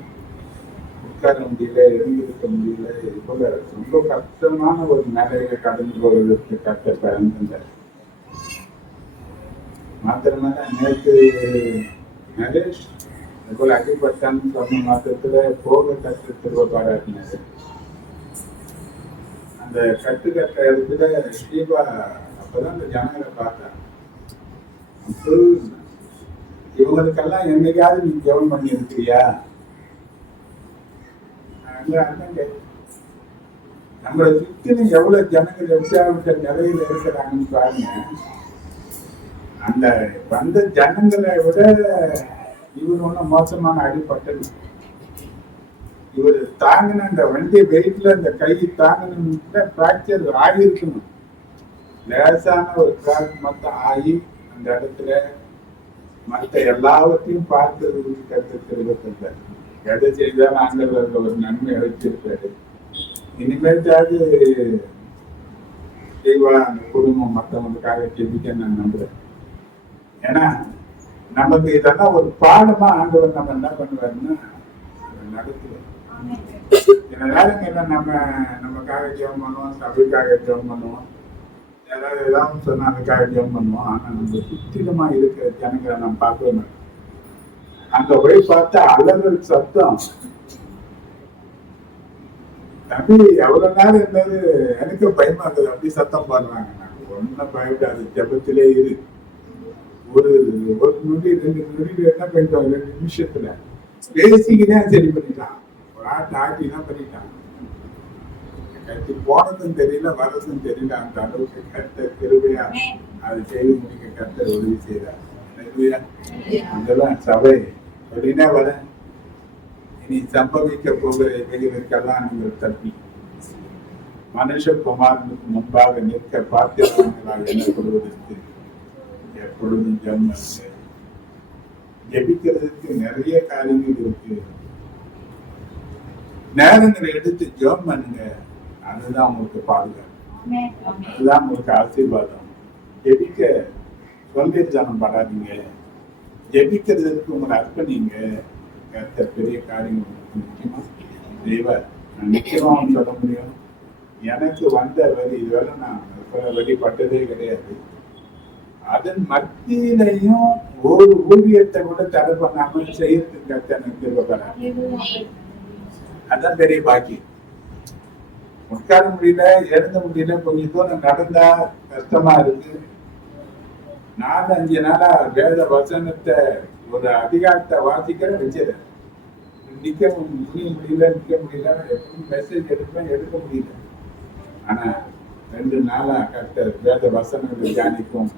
உட்கார முடியல, எழுந்திருக்க முடியல. இது போல ரொம்ப கஷ்டமான ஒரு நிலையில கடந்து போவதற்கு கட்ட பிறந்தார். மாத்திரமே நேற்று நரேஷ் இது போல அடிப்பட்டான்னு சொன்ன மாத்திரத்துல போக கட்டு திரும்ப பாராட்டினாரு. அந்த கட்டுக்கட்ட இடத்துல ஸ்ரீபா அப்பதான் அந்த ஜனங்களை பார்த்தாங்க. இவங்களுக்கெல்லாம் என்னைக்காவது நீ ஜெபம் பண்ணி இருக்கிறியா? நம்மளை சுத்தின எவ்வளவு ஜனங்கள் எப்படியாவிட்ட நிலையில இருக்கிறாங்கன்னு பாருங்க. அந்த வந்த ஜனங்களை விட இவர் ஒன்றும் மோசமான அடிப்பட்டது. இவர் தாங்கின அந்த வண்டி வெயிட்ல அந்த கை தாங்கின பிராக்சர் ஆகியிருக்கணும். லேசான ஒரு கிராக் மட்டும் ஆகி அந்த இடத்துல மற்ற எல்லாவற்றையும் பார்த்து கற்றுக்கிறது. எதை செய்தாலும் ஆண்டவர்கள் ஒரு நன்மை வச்சிருக்காரு. இனிமேட்டாவது செய்வா அந்த குடும்பம் மற்றவங்களுக்காக ஜெபிக்க நான் நம்புறேன். ஏன்னா நமக்கு இதெல்லாம் ஒரு பாடமா ஆண்டவர் நம்ம என்ன பண்ணுவாருன்னா நடத்துவோம். சில நேரங்கள்ல நமக்காக ஜெபம் பண்ணுவோம், சபைக்காக ஜெபம் பண்ணுவோம், ஏதாவது சொன்னா அதுக்காக ஜெபம் பண்ணுவோம். ஆனா நம்ம சுத்திரமா இருக்கிற ஜனங்களை நம்ம பார்க்கவே மாட்டோம். அங்க போய் பார்த்தா அலறல் சத்தம். தம்பி எவ்வளவு நேரம் இருந்தது எனக்கு பயமா இருக்குது. அப்படி சத்தம் பாடுறாங்க. ஒன்னும் பயப்படாது, ஜபத்திலே இரு. ஒரு நொடி 2 நொடி என்ன பண்ணிட்டோம், 2 நிமிஷத்துல பேசிக்கிதான் சரி பண்ணிட்டான். ஒரு ஆட்டிதான் பண்ணிட்டான். கட்டி போனதும் தெரியல, வரதும் தெரியல. அந்த அளவுக்கு கர்த்தர் கிருபையா அது செய்து முடிக்க கர்த்தர் உதவி செய்தார். அதெல்லாம் சபை அப்படின்னா வர இனி சம்பவிக்க போகிற இவைகளுக்கெல்லாம் நீங்கள் தப்பி மனுஷகுமாரனுக்கு முன்பாக நிற்க பார்த்திருக்கிறார்களாக எனப்படுவதற்கு எப்பொழுதும் ஜெபம். ஜெபிக்கிறதுக்கு நிறைய காரியங்கள் இருக்கு. நேரங்களை எடுத்து ஜெபம் பண்ணுங்க. அதுதான் உங்களுக்கு பாதுகாப்பு, அதுதான் உங்களுக்கு ஆசீர்வாதம். ஜெபிக்க சொந்தம் படாதீங்க. ஜெபிக்கிறதுக்கு உங்களை அர்ப்பணிங்க. கர்த்தர் பெரிய காரியங்கள் முக்கியமா தெய்வ நிச்சயமா சொல்ல முடியும். எனக்கு வந்த வழி இதுவரை நான் வழிபட்டதே கிடையாது. அதன் மத்தியிலையும் ஒரு ஊழியத்தை கூட தடை பண்ணாம செய்யறதுக்கு கர்த்தர் எனக்கு திருப்பப்படுறேன். அதான் பெரிய பாக்கியம். உட்கார முடியல, எழுத முடியல, கொஞ்சம் தூரம் நடந்தா கஷ்டமா இருக்கு. 4-5 நாளா வேத வசனத்தை ஒரு அதிகாரத்தை வாசிக்கிற வச்சிருக்கேன். நிக்க முடியல. எப்படி மெசேஜ் எடுக்க முடியல. ஆனா 2 நாளா கர்த்தர் வேத வசனங்களை தியானிக்கும்,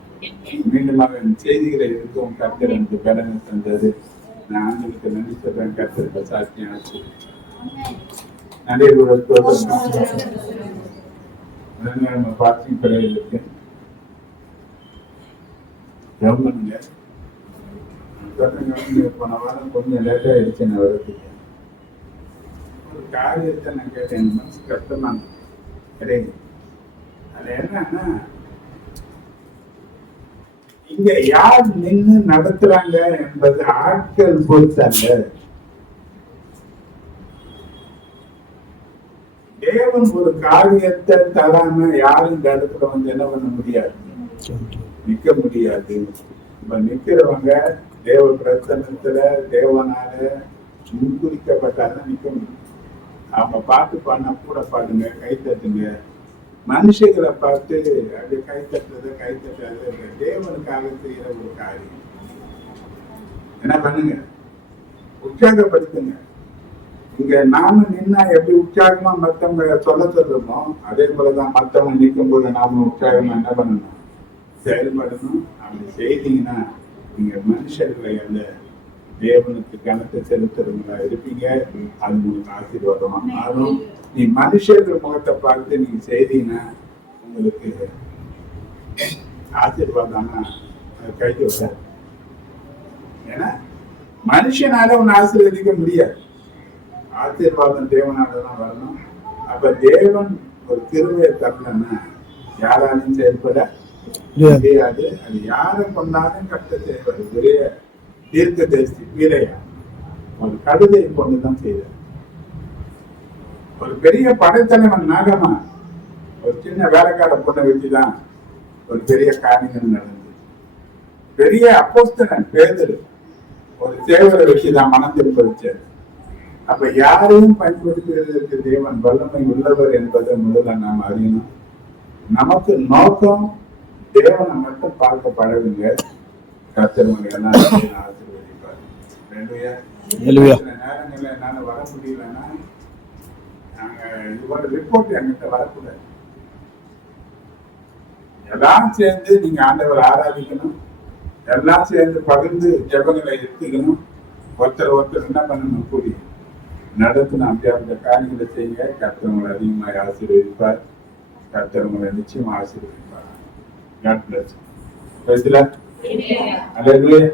மீண்டும் செய்திகளை இருக்கும் கர்த்தர் எனக்கு பலனை தந்தது. நான் ஆண்டுகளுக்கு நன்றி சொல்றேன். கர்த்தருக்கு சாட்சியம் ஆச்சு. நிறைய நம்ம பார்க்கிங் கடையில் இருக்கு. கவர்மெண்ட்ல போன வாரம் கொஞ்சம் லேட் ஆயிடுச்சு நான் வரதுக்கு. ஒரு காரியத்தை நான் கேட்டேன். என் மனசு கஷ்டமா கிடையாது. அது என்னன்னா, இங்க யார் நின்று நடத்துறாங்க என்பது ஆட்கள் பொறுத்தாங்க. தேவன் ஒரு காரியத்தை தராம யாரும் இந்த இடத்துல வந்து என்ன பண்ண முடியாது, நிக்க முடியாது. இப்ப நிக்கிறவங்க தேவ பிரசன்னத்துல தேவனால முன்குறிக்கப்பட்டாதான் நிக்க முடியும். அவங்க பாட்டு பாடினா கூட பாடுங்க, கை தட்டுங்க. மனுஷங்களை பார்த்து அப்படி கை தட்டாத தேவனுக்காக செய்யற ஒரு காரியம். என்ன பண்ணுங்க, உற்சாகப்படுத்துங்க. இங்க நாம நின்னா எப்படி உற்சாகமா மத்தவங்க சொல்ல சொல்றோமோ அதே போலதான் மத்தவங்க நிற்கும் போது நாம உற்சாகமா என்ன பண்ணணும், செயல்படணும். அப்படி செய்தீங்கன்னா நீங்க மனுஷர்களை அல்ல தேவனுக்கு கனத்தை செலுத்துறவங்களா இருப்பீங்க. அது உங்களுக்கு ஆசீர்வாதமா மாறும். நீ மனுஷர்கள் முகத்தை பார்த்து நீங்க செய்தீங்கன்னா உங்களுக்கு ஆசீர்வாதமா கைக்கு வர. ஏன்னா மனுஷனால உன்னை ஆசீர்வதிக்க முடியாது, ஆசீர்வாதம் தேவனாலதான் வரணும். அப்ப தேவன் ஒரு கிருபையை தரலன்னா யாராலையும் செயல்பட முடியாது. அது யாரை கொண்டாலும் கட்ட செய்வது. ஒரே தீர்க்க தரிசி வீரையா ஒரு கழுதையை கொண்டுதான் செய்தார். ஒரு பெரிய படைத்தலைவன் நாகமா ஒரு சின்ன வேலைக்கார பொண்ணை வச்சுதான் ஒரு பெரிய காரியங்கள் நடந்தது. பெரிய அப்போஸ்தலன் பேதுரு ஒரு சேவரை வச்சுதான் மனம் திருப்ப வச்சார். அப்ப யாரையும் பயன்படுத்துவதற்கு தேவன் வல்லமை உள்ளவர் என்பதை முதல்ல நாம் அறியணும். நமக்கு நோக்கம் தேவனை மட்டும் பார்க்க பழகுங்க. கர்த்தர் எல்லாம் ஆசீர்வதிப்பார். நேரங்கள்ல என்னால வர முடியலன்னா நாங்க இதோட ரிப்போர்ட் என்கிட்ட வரக்கூடாது. எல்லாம் சேர்ந்து நீங்க ஆண்டவரை ஆராதிக்கணும். எல்லாம் சேர்ந்து பகிர்ந்து ஜெபங்களை எடுத்துக்கணும். ஒருத்தர் என்ன பண்ணணும், கூடி நடத்தணும். அப்படியாப்பட்ட காரியங்களை செய்யுங்க. கர்த்தர் உங்களை அதிகமாக ஆசீர்வதிப்பார். கர்த்தர் உங்களை நிச்சயமா ஆசீர்வதிப்பார். God bless you. Praise the Lord. Hallelujah.